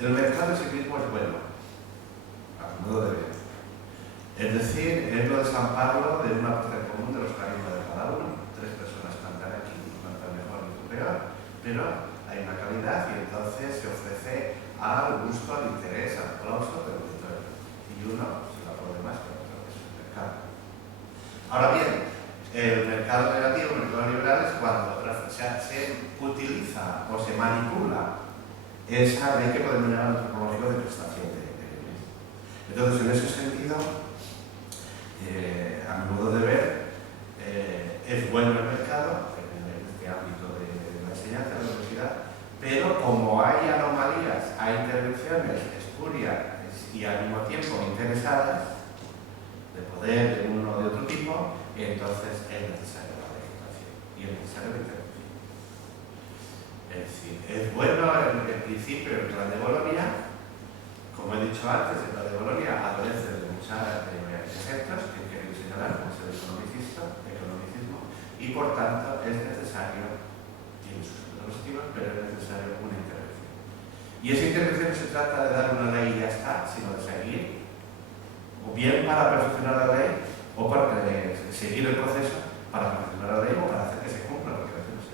el mercado de ciclismo es bueno, a modo de ver. Es decir, es lo de San Pablo de una parte en común de los carismas de cada uno. 3 personas cantan aquí, uno canta mejor y otro peor, pero hay una calidad y entonces se ofrece gusto, al interés, al aplauso del auditorio. Y uno se la pone más que otro, es el mercado. Ahora bien, el mercado negativo, el mercado liberal, es cuando se utiliza o se manipula esa ley que podemos llamar antropológico de prestación de bienes. Entonces, en ese sentido, a mi modo de ver, es bueno el mercado en este ámbito de la enseñanza, de la universidad, pero como hay anomalías, hay intervenciones espurias y al mismo tiempo interesadas, de poder de uno o de otro tipo, entonces es necesaria la legislación y es necesaria la intervención. Es decir, es bueno el principio del plan de Bolonia, como he dicho antes, el plan de Bolonia adolece de muchos efectos que he querido señalar, como es el economicismo, y por tanto es necesario, tiene sus puntos positivos, pero es necesario una intervención. Y esa intervención no se trata de dar una ley y ya está, sino de seguir, o bien para perfeccionar la ley, o para seguir el proceso para perfeccionar la ley o para hacer que se cumpla lo que hacemos.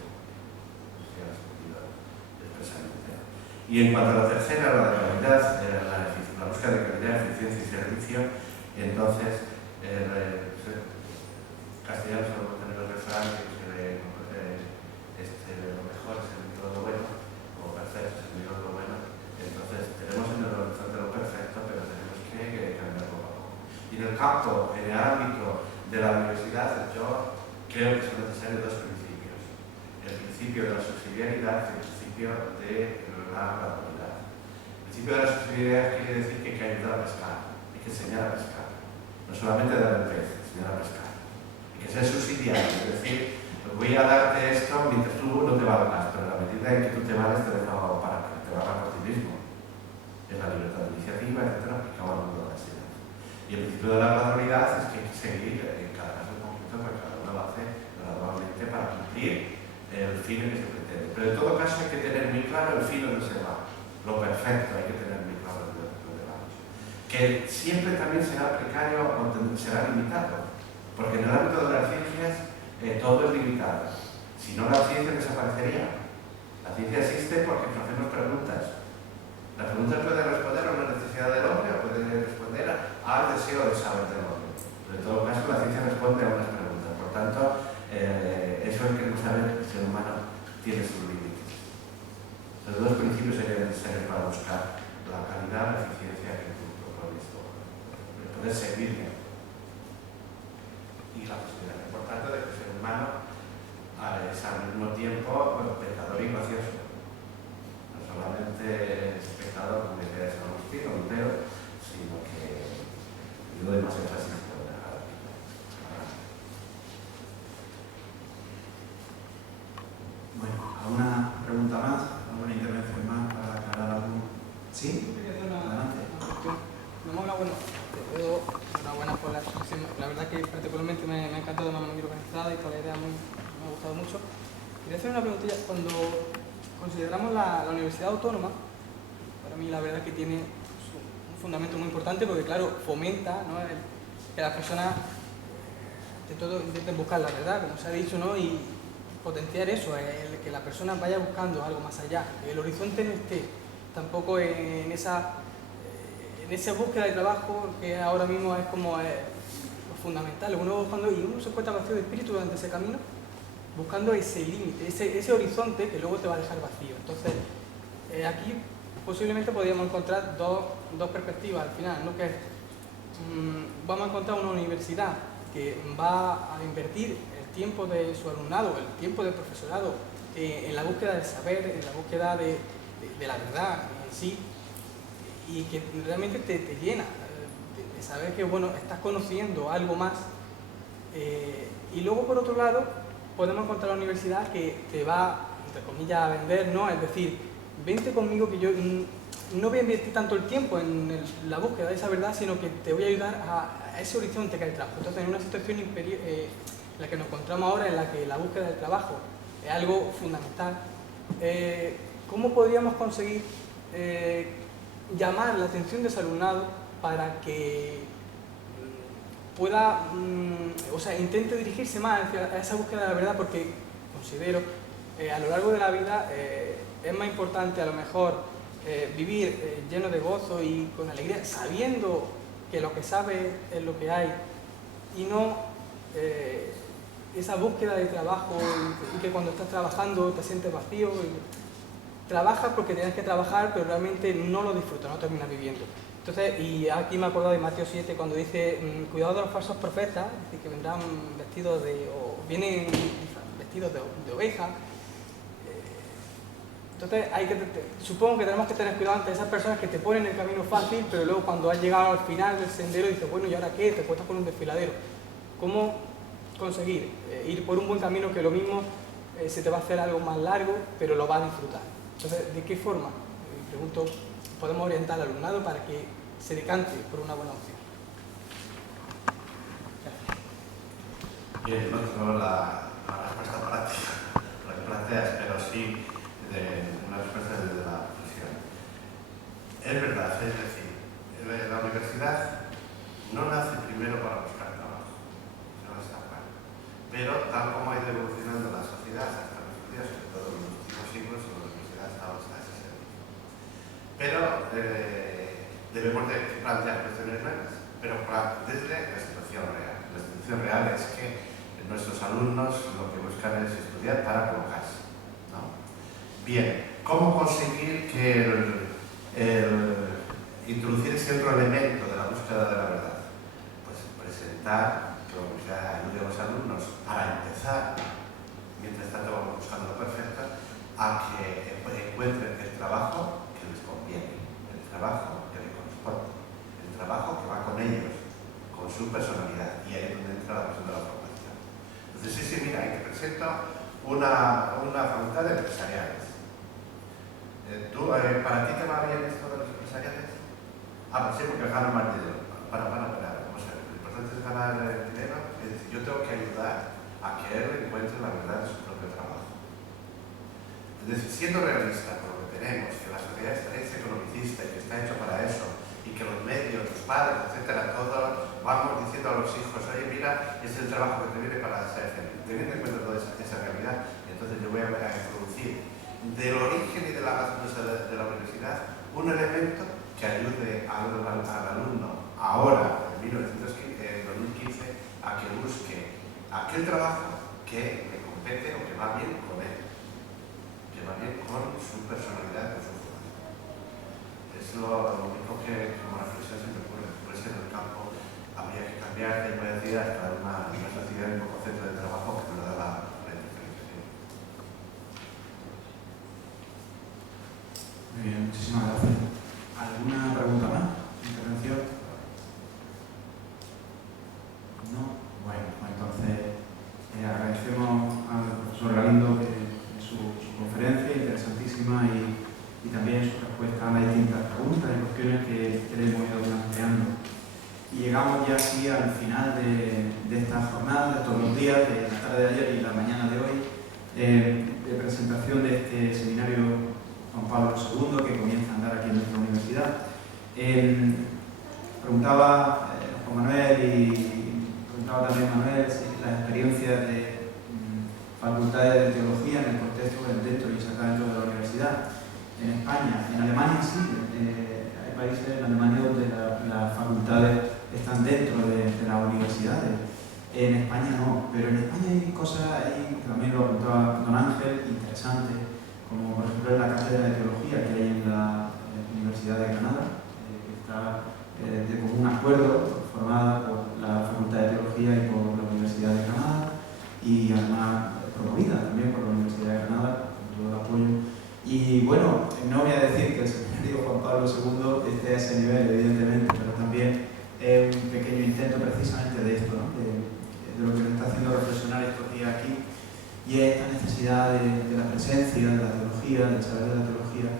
Y en cuanto a la tercera, la de calidad, la búsqueda de calidad, eficiencia y servicio, entonces, castellano solo puede tener el refrán que lo mejor es el enemigo de lo bueno, o perfecto es el enemigo de lo bueno. Entonces, tenemos en el horizonte lo perfecto, pero tenemos que cambiar poco a poco. Y en el campo, en el ámbito de la universidad, yo creo que son necesarios dos principios. El principio de la subsidiariedad y el principio de la gratuidad. El principio de la subsidiariedad quiere decir que hay que ayudar a pescar, hay que enseñar a pescar. No solamente dar el pez, enseñar a pescar. Hay que ser subsidiario, es decir, voy a darte esto mientras tú no te valgas, pero en la medida en que tú te vales te dejo para que te valgas por ti mismo. Es la libertad de iniciativa, etcétera, aplicado al mundo de la enseñanza. Y el principio de la gradualidad es que hay que seguir en cada caso concreto, porque cada uno lo hace gradualmente para cumplir el fin en que se pretende. Pero en todo caso hay que tener muy claro el fin donde se va. Lo perfecto hay que tener muy claro donde vamos. Que siempre también será precario o será limitado. Porque en el ámbito de las ciencias todo es limitado. Si no, la ciencia desaparecería. La ciencia existe porque nos hacemos preguntas. Las preguntas pueden responder a una necesidad del hombre o pueden responder al deseo de saber del hombre. Pero en todo caso, la ciencia responde a unas preguntas. Por tanto, eso es que no saber que el ser humano tiene sus límites. Los dos principios serían necesarios para buscar la calidad, la eficiencia que tú propones, poder servirme. Y la posibilidad importante de que el ser humano es al mismo tiempo pecador y gracioso. No solamente es pecador, como decía San Agustín o Lutero, sino que yo doy más énfasis por dejar aquí. Bueno, ¿alguna pregunta más? ¿Alguna intervención más para aclarar algo? ¿Sí? Adelante. No hemos hablado, bueno, te puedo enhorabuena por la exposición. La verdad que particularmente me ha encantado de manera muy organizada y toda la idea me ha gustado mucho. Quería hacer una preguntilla. Cuando consideramos la Universidad Autónoma, para mí la verdad que tiene un fundamento muy importante porque, claro, fomenta, ¿no?, que las personas de todo intenten buscar la verdad, como se ha dicho, ¿no?, y potenciar eso, que la persona vaya buscando algo más allá, que el horizonte no esté tampoco en esa búsqueda de trabajo que ahora mismo es como lo fundamental. Uno se encuentra vacío de espíritu durante ese camino, buscando ese límite, ese horizonte que luego te va a dejar vacío. Entonces, aquí posiblemente podríamos encontrar dos perspectivas al final, ¿no? Que vamos a encontrar una universidad que va a invertir el tiempo de su alumnado, el tiempo del profesorado, en la búsqueda del saber, en la búsqueda de la verdad en sí, y que realmente te llena de saber que, bueno, estás conociendo algo más. Y luego, por otro lado, podemos encontrar la universidad que te va, entre comillas, a vender, ¿no? Es decir, vente conmigo que yo no voy a invertir tanto el tiempo en la búsqueda de esa verdad, sino que te voy a ayudar a ese horizonte que hay el trabajo. Entonces, en una situación en la que nos encontramos ahora, en la que la búsqueda del trabajo es algo fundamental, ¿cómo podríamos conseguir llamar la atención de ese alumnado para que pueda, intente dirigirse más hacia esa búsqueda de la verdad? Porque considero a lo largo de la vida es más importante a lo mejor vivir lleno de gozo y con alegría, sabiendo que lo que sabe es lo que hay, y no esa búsqueda de trabajo y que cuando estás trabajando te sientes vacío. Trabajas porque tienes que trabajar, pero realmente no lo disfrutas, no terminas viviendo. Entonces, y aquí me acuerdo de Mateo 7 cuando dice, cuidado de los falsos profetas, es decir, que vendrán vestidos vienen vestidos de oveja. Entonces, supongo que tenemos que tener cuidado ante esas personas que te ponen el camino fácil, pero luego cuando has llegado al final del sendero dices, bueno, ¿y ahora qué? Te cuentas con un desfiladero. ¿Cómo conseguir ir por un buen camino que lo mismo se te va a hacer algo más largo, pero lo vas a disfrutar? Entonces, ¿de qué forma, pregunto, podemos orientar al alumnado para que se decante por una buena opción? Bien, no tengo la respuesta práctica, lo que planteas, pero sí una respuesta desde la profesión. Es verdad, es decir, la universidad no nace primero para buscar trabajo, no está claro. Pero tal como ha ido evolucionando la sociedad hasta los días, sobre todo en los últimos siglos, la universidad ha estado hasta ese servicio. Pero debemos de plantear cuestiones nuevas, pero desde la situación real. La situación real es que nuestros alumnos lo que buscan es estudiar para colocarse, ¿no? Bien, ¿cómo conseguir que introducir ese otro elemento de la búsqueda de la verdad? Pues presentar que la universidad ayude a los alumnos para empezar, mientras tanto vamos buscando lo perfecto, a que encuentren el trabajo que les conviene, el trabajo que les corresponde, el trabajo que va con ellos, con su personalidad, y ahí es donde entra la cuestión de la formación. Entonces, sí, mira, ahí te presento una facultad de empresariales. ¿Para ti te va bien esto de los empresariales? Pues sí, porque gano más dinero. Vamos a ver, lo importante es ganar dinero. Es decir, yo tengo que ayudar a que él encuentre la verdad de su propio trabajo. Es decir, siendo realista con lo que tenemos, que la sociedad es economicista y que está hecho para eso, y que los medios, los padres, etcétera, todos vamos diciendo a los hijos, oye, mira, es el trabajo que te viene para ser feliz. Teniendo en cuenta toda esa realidad, entonces yo voy a introducir del origen y de la razón de la universidad un elemento que ayude al alumno ahora, en 2015, a que busque aquel trabajo que le compete o que va bien con él, que va bien con su personalidad, con su formación. Es lo único que como reflexión se me ocurre. Después en el campo habría que cambiar, como decía, hasta una sociedad y un concepto de trabajo que me lo da la diferenciación. Muy bien, muchísimas gracias. ¿Alguna pregunta más? ¿Intervención? No. Bueno, pues entonces agradecemos al profesor Galindo su conferencia interesantísima y también su respuesta a las distintas preguntas y cuestiones que le hemos ido planteando. Y llegamos ya así al final de esta jornada, de todos los días, de la tarde de ayer y la mañana de hoy, de presentación de este seminario Juan Pablo II, que comienza a andar aquí en nuestra universidad. Preguntaba Juan Manuel y preguntaba también Manuel si las experiencias de facultades de teología en el contexto dentro y dentro de la universidad. En España, en Alemania sí, hay países en Alemania donde las facultades están dentro de las universidades. En España no, pero en España hay cosas, también lo apuntaba don Ángel, interesantes, como por ejemplo la cátedra de teología que hay en la Universidad de Granada, que está de común acuerdo, formada por la Facultad de Teología y por la Universidad de Granada, y además promovida también por la Universidad de Granada, con todo el apoyo. Y bueno, no voy a decir que el seminario Juan Pablo II esté a ese nivel, evidentemente, pero también es un pequeño intento precisamente de esto, ¿no? de lo que nos está haciendo reflexionar estos días aquí, y es esta necesidad de la presencia de la teología, del saber de la teología,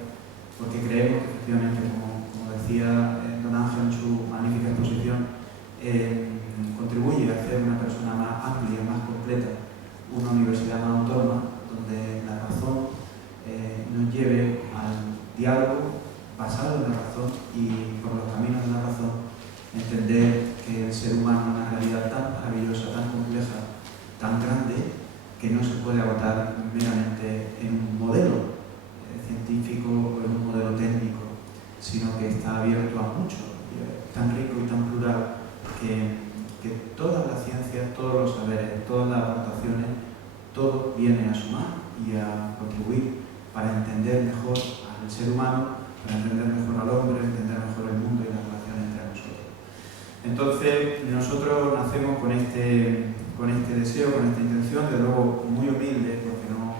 porque creemos que efectivamente, como decía don Ángel en su magnífica exposición, contribuye a hacer una persona más amplia, más completa, una universidad más autónoma, donde la razón nos lleve al diálogo basado en la razón y por los caminos de la razón entender que el ser humano es una realidad tan maravillosa, tan compleja, tan grande, que no se puede agotar meramente en un modelo científico o en un modelo técnico, abierto a mucho, tan rico y tan plural, que todas las ciencias, todos los saberes, todas las aportaciones, todo viene a sumar y a contribuir para entender mejor al ser humano, para entender mejor al hombre, entender mejor el mundo y las relaciones entre nosotros. Entonces, nosotros nacemos con este deseo, con esta intención, de luego muy humilde, porque no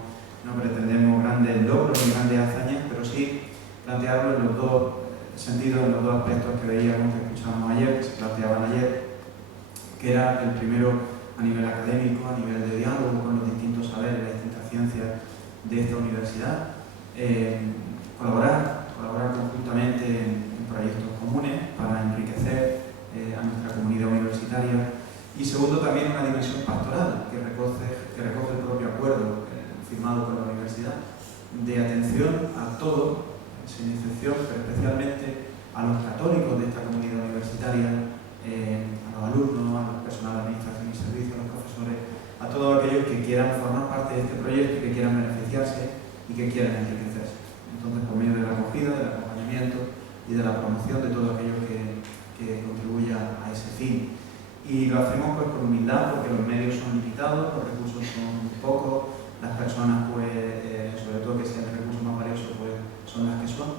pretendemos grandes logros ni grandes hazañas, pero sí plantearlo en los dos sentidos, en los dos aspectos que veíamos, que escuchábamos ayer, que se planteaban ayer, que era el primero a nivel académico, a nivel de diálogo con los distintos saberes, las distintas ciencias de esta universidad, colaborar conjuntamente en proyectos comunes para enriquecer a nuestra comunidad universitaria, y segundo, también una dimensión pastoral que recoge el propio acuerdo firmado con la universidad, de atención a todo, sin excepción, pero especialmente a los católicos de esta comunidad universitaria, a los alumnos, al personal de administración y servicios, a los profesores, a todos aquellos que quieran formar parte de este proyecto, que quieran beneficiarse y que quieran enriquecerse. Entonces, por medio de la acogida, del acompañamiento y de la promoción de todo aquello que contribuya a ese fin. Y lo hacemos pues con humildad, porque los medios son limitados, los recursos son pocos, las personas pues, sobre todo que sea el recurso más valioso, pues son las que son,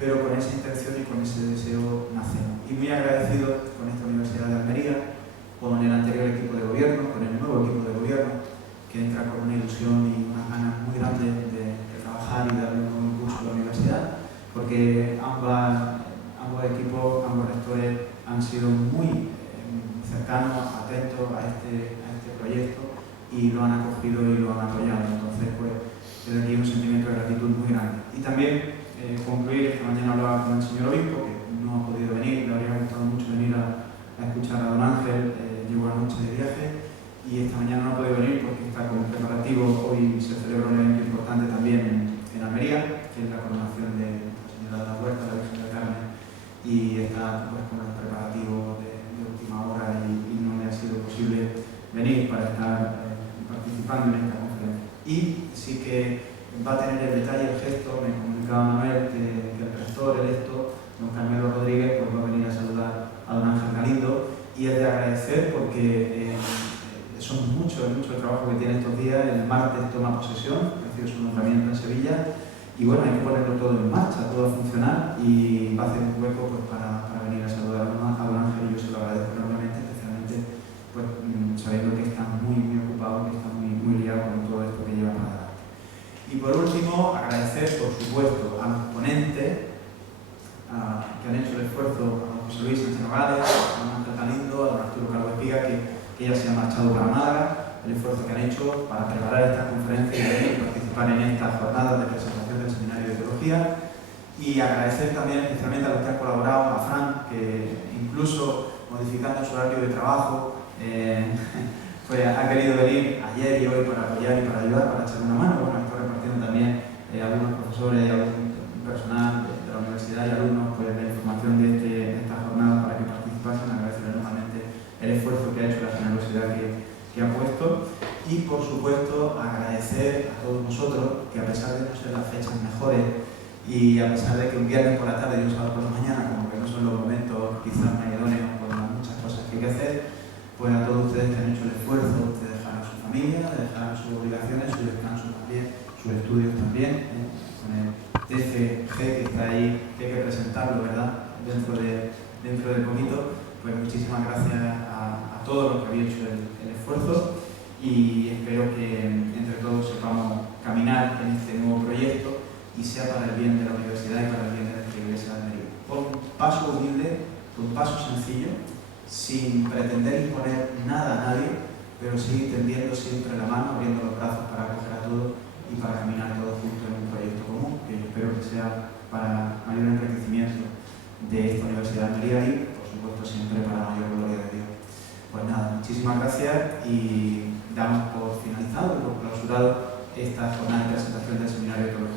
pero con esa intención y con ese deseo nacemos. Y muy agradecido con esta Universidad de Almería, con el anterior equipo de gobierno, con el nuevo equipo de gobierno, que entra con una ilusión y unas ganas muy grandes de trabajar y darle un nuevo impulso a la universidad, porque ambos equipos, ambos rectores han sido muy cercanos, atentos a este proyecto y lo han acogido y lo han apoyado. Entonces, pues, desde aquí un sentimiento de gratitud muy grande. Y también concluir, esta mañana hablaba con el señor obispo, que no ha podido venir, le habría gustado mucho venir a escuchar a don Ángel, llegó anoche de viaje y esta mañana no ha podido venir porque está con preparativos. Hoy se celebra un evento importante también en Almería, que es la coronación de Nuestra Señora de la Huerta, la Virgen del Carmen, y está pues, con los preparativos de última hora y no me ha sido posible venir para estar participando en esta conferencia. Y sí que va a tener el detalle, el gesto, me comunicaba Manuel que el rector electo, don Carmelo Rodríguez, pues va a venir a saludar a don Ángel Galindo, y es de agradecer porque son mucho el trabajo que tiene estos días. El martes toma posesión, ha sido su nombramiento en Sevilla, y bueno, hay que ponerlo todo en marcha, todo a funcionar, y va a hacer un hueco pues, para venir a saludar a don Ángel, y yo se lo agradezco enormemente, especialmente pues, sabiendo que está muy ocupado, que está muy liado con todo esto que lleva para adelante. Y por último, agradecer por supuesto a los ponentes que han hecho el esfuerzo, a don José Luis Sánchez Nogales, a don Ángel Galindo, a don Arturo Calvo Espiga, que ya se ha marchado para Málaga, el esfuerzo que han hecho para preparar esta conferencia y venir a participar en estas jornadas de presentación del Seminario de Teología. Y agradecer también especialmente a los que han colaborado, a Fran, que incluso modificando su horario de trabajo, pues ha querido venir ayer y hoy para apoyar y para ayudar, para echar una mano. Bueno, está repartiendo también algunos profesores y algún personal de la universidad y alumnos pues, la información de esta jornada para que participasen. Agradecer enormemente el esfuerzo que ha hecho, la generosidad que ha puesto, y por supuesto agradecer a todos nosotros que, a pesar de no ser las fechas mejores y a pesar de que un viernes por la tarde y un sábado por la mañana como que no son los momentos quizás más idóneos por las muchas cosas que hay que hacer, pues a todos ustedes que han hecho el esfuerzo de dejar a su familia, de dejar sus obligaciones, su descanso también, sus estudios también, con el TFG que está ahí, que hay que presentarlo, ¿verdad?, dentro de poquito. Pues muchísimas gracias a todos los que habéis hecho el esfuerzo, y espero que entre todos sepamos caminar en este nuevo proyecto y sea para el bien de la universidad y para el bien de nuestra Iglesia de Almería. Con un paso humilde, con un paso sencillo, sin pretender imponer nada a nadie, pero sí tendiendo siempre la mano, abriendo los brazos para acoger a todos y para caminar todos juntos en un proyecto común, que yo espero que sea para mayor enriquecimiento de esta Universidad de Almería y, por supuesto, siempre para la mayor gloria de Dios. Pues nada, muchísimas gracias y damos por finalizado, por clausurado esta jornada de presentación del Seminario de Teología.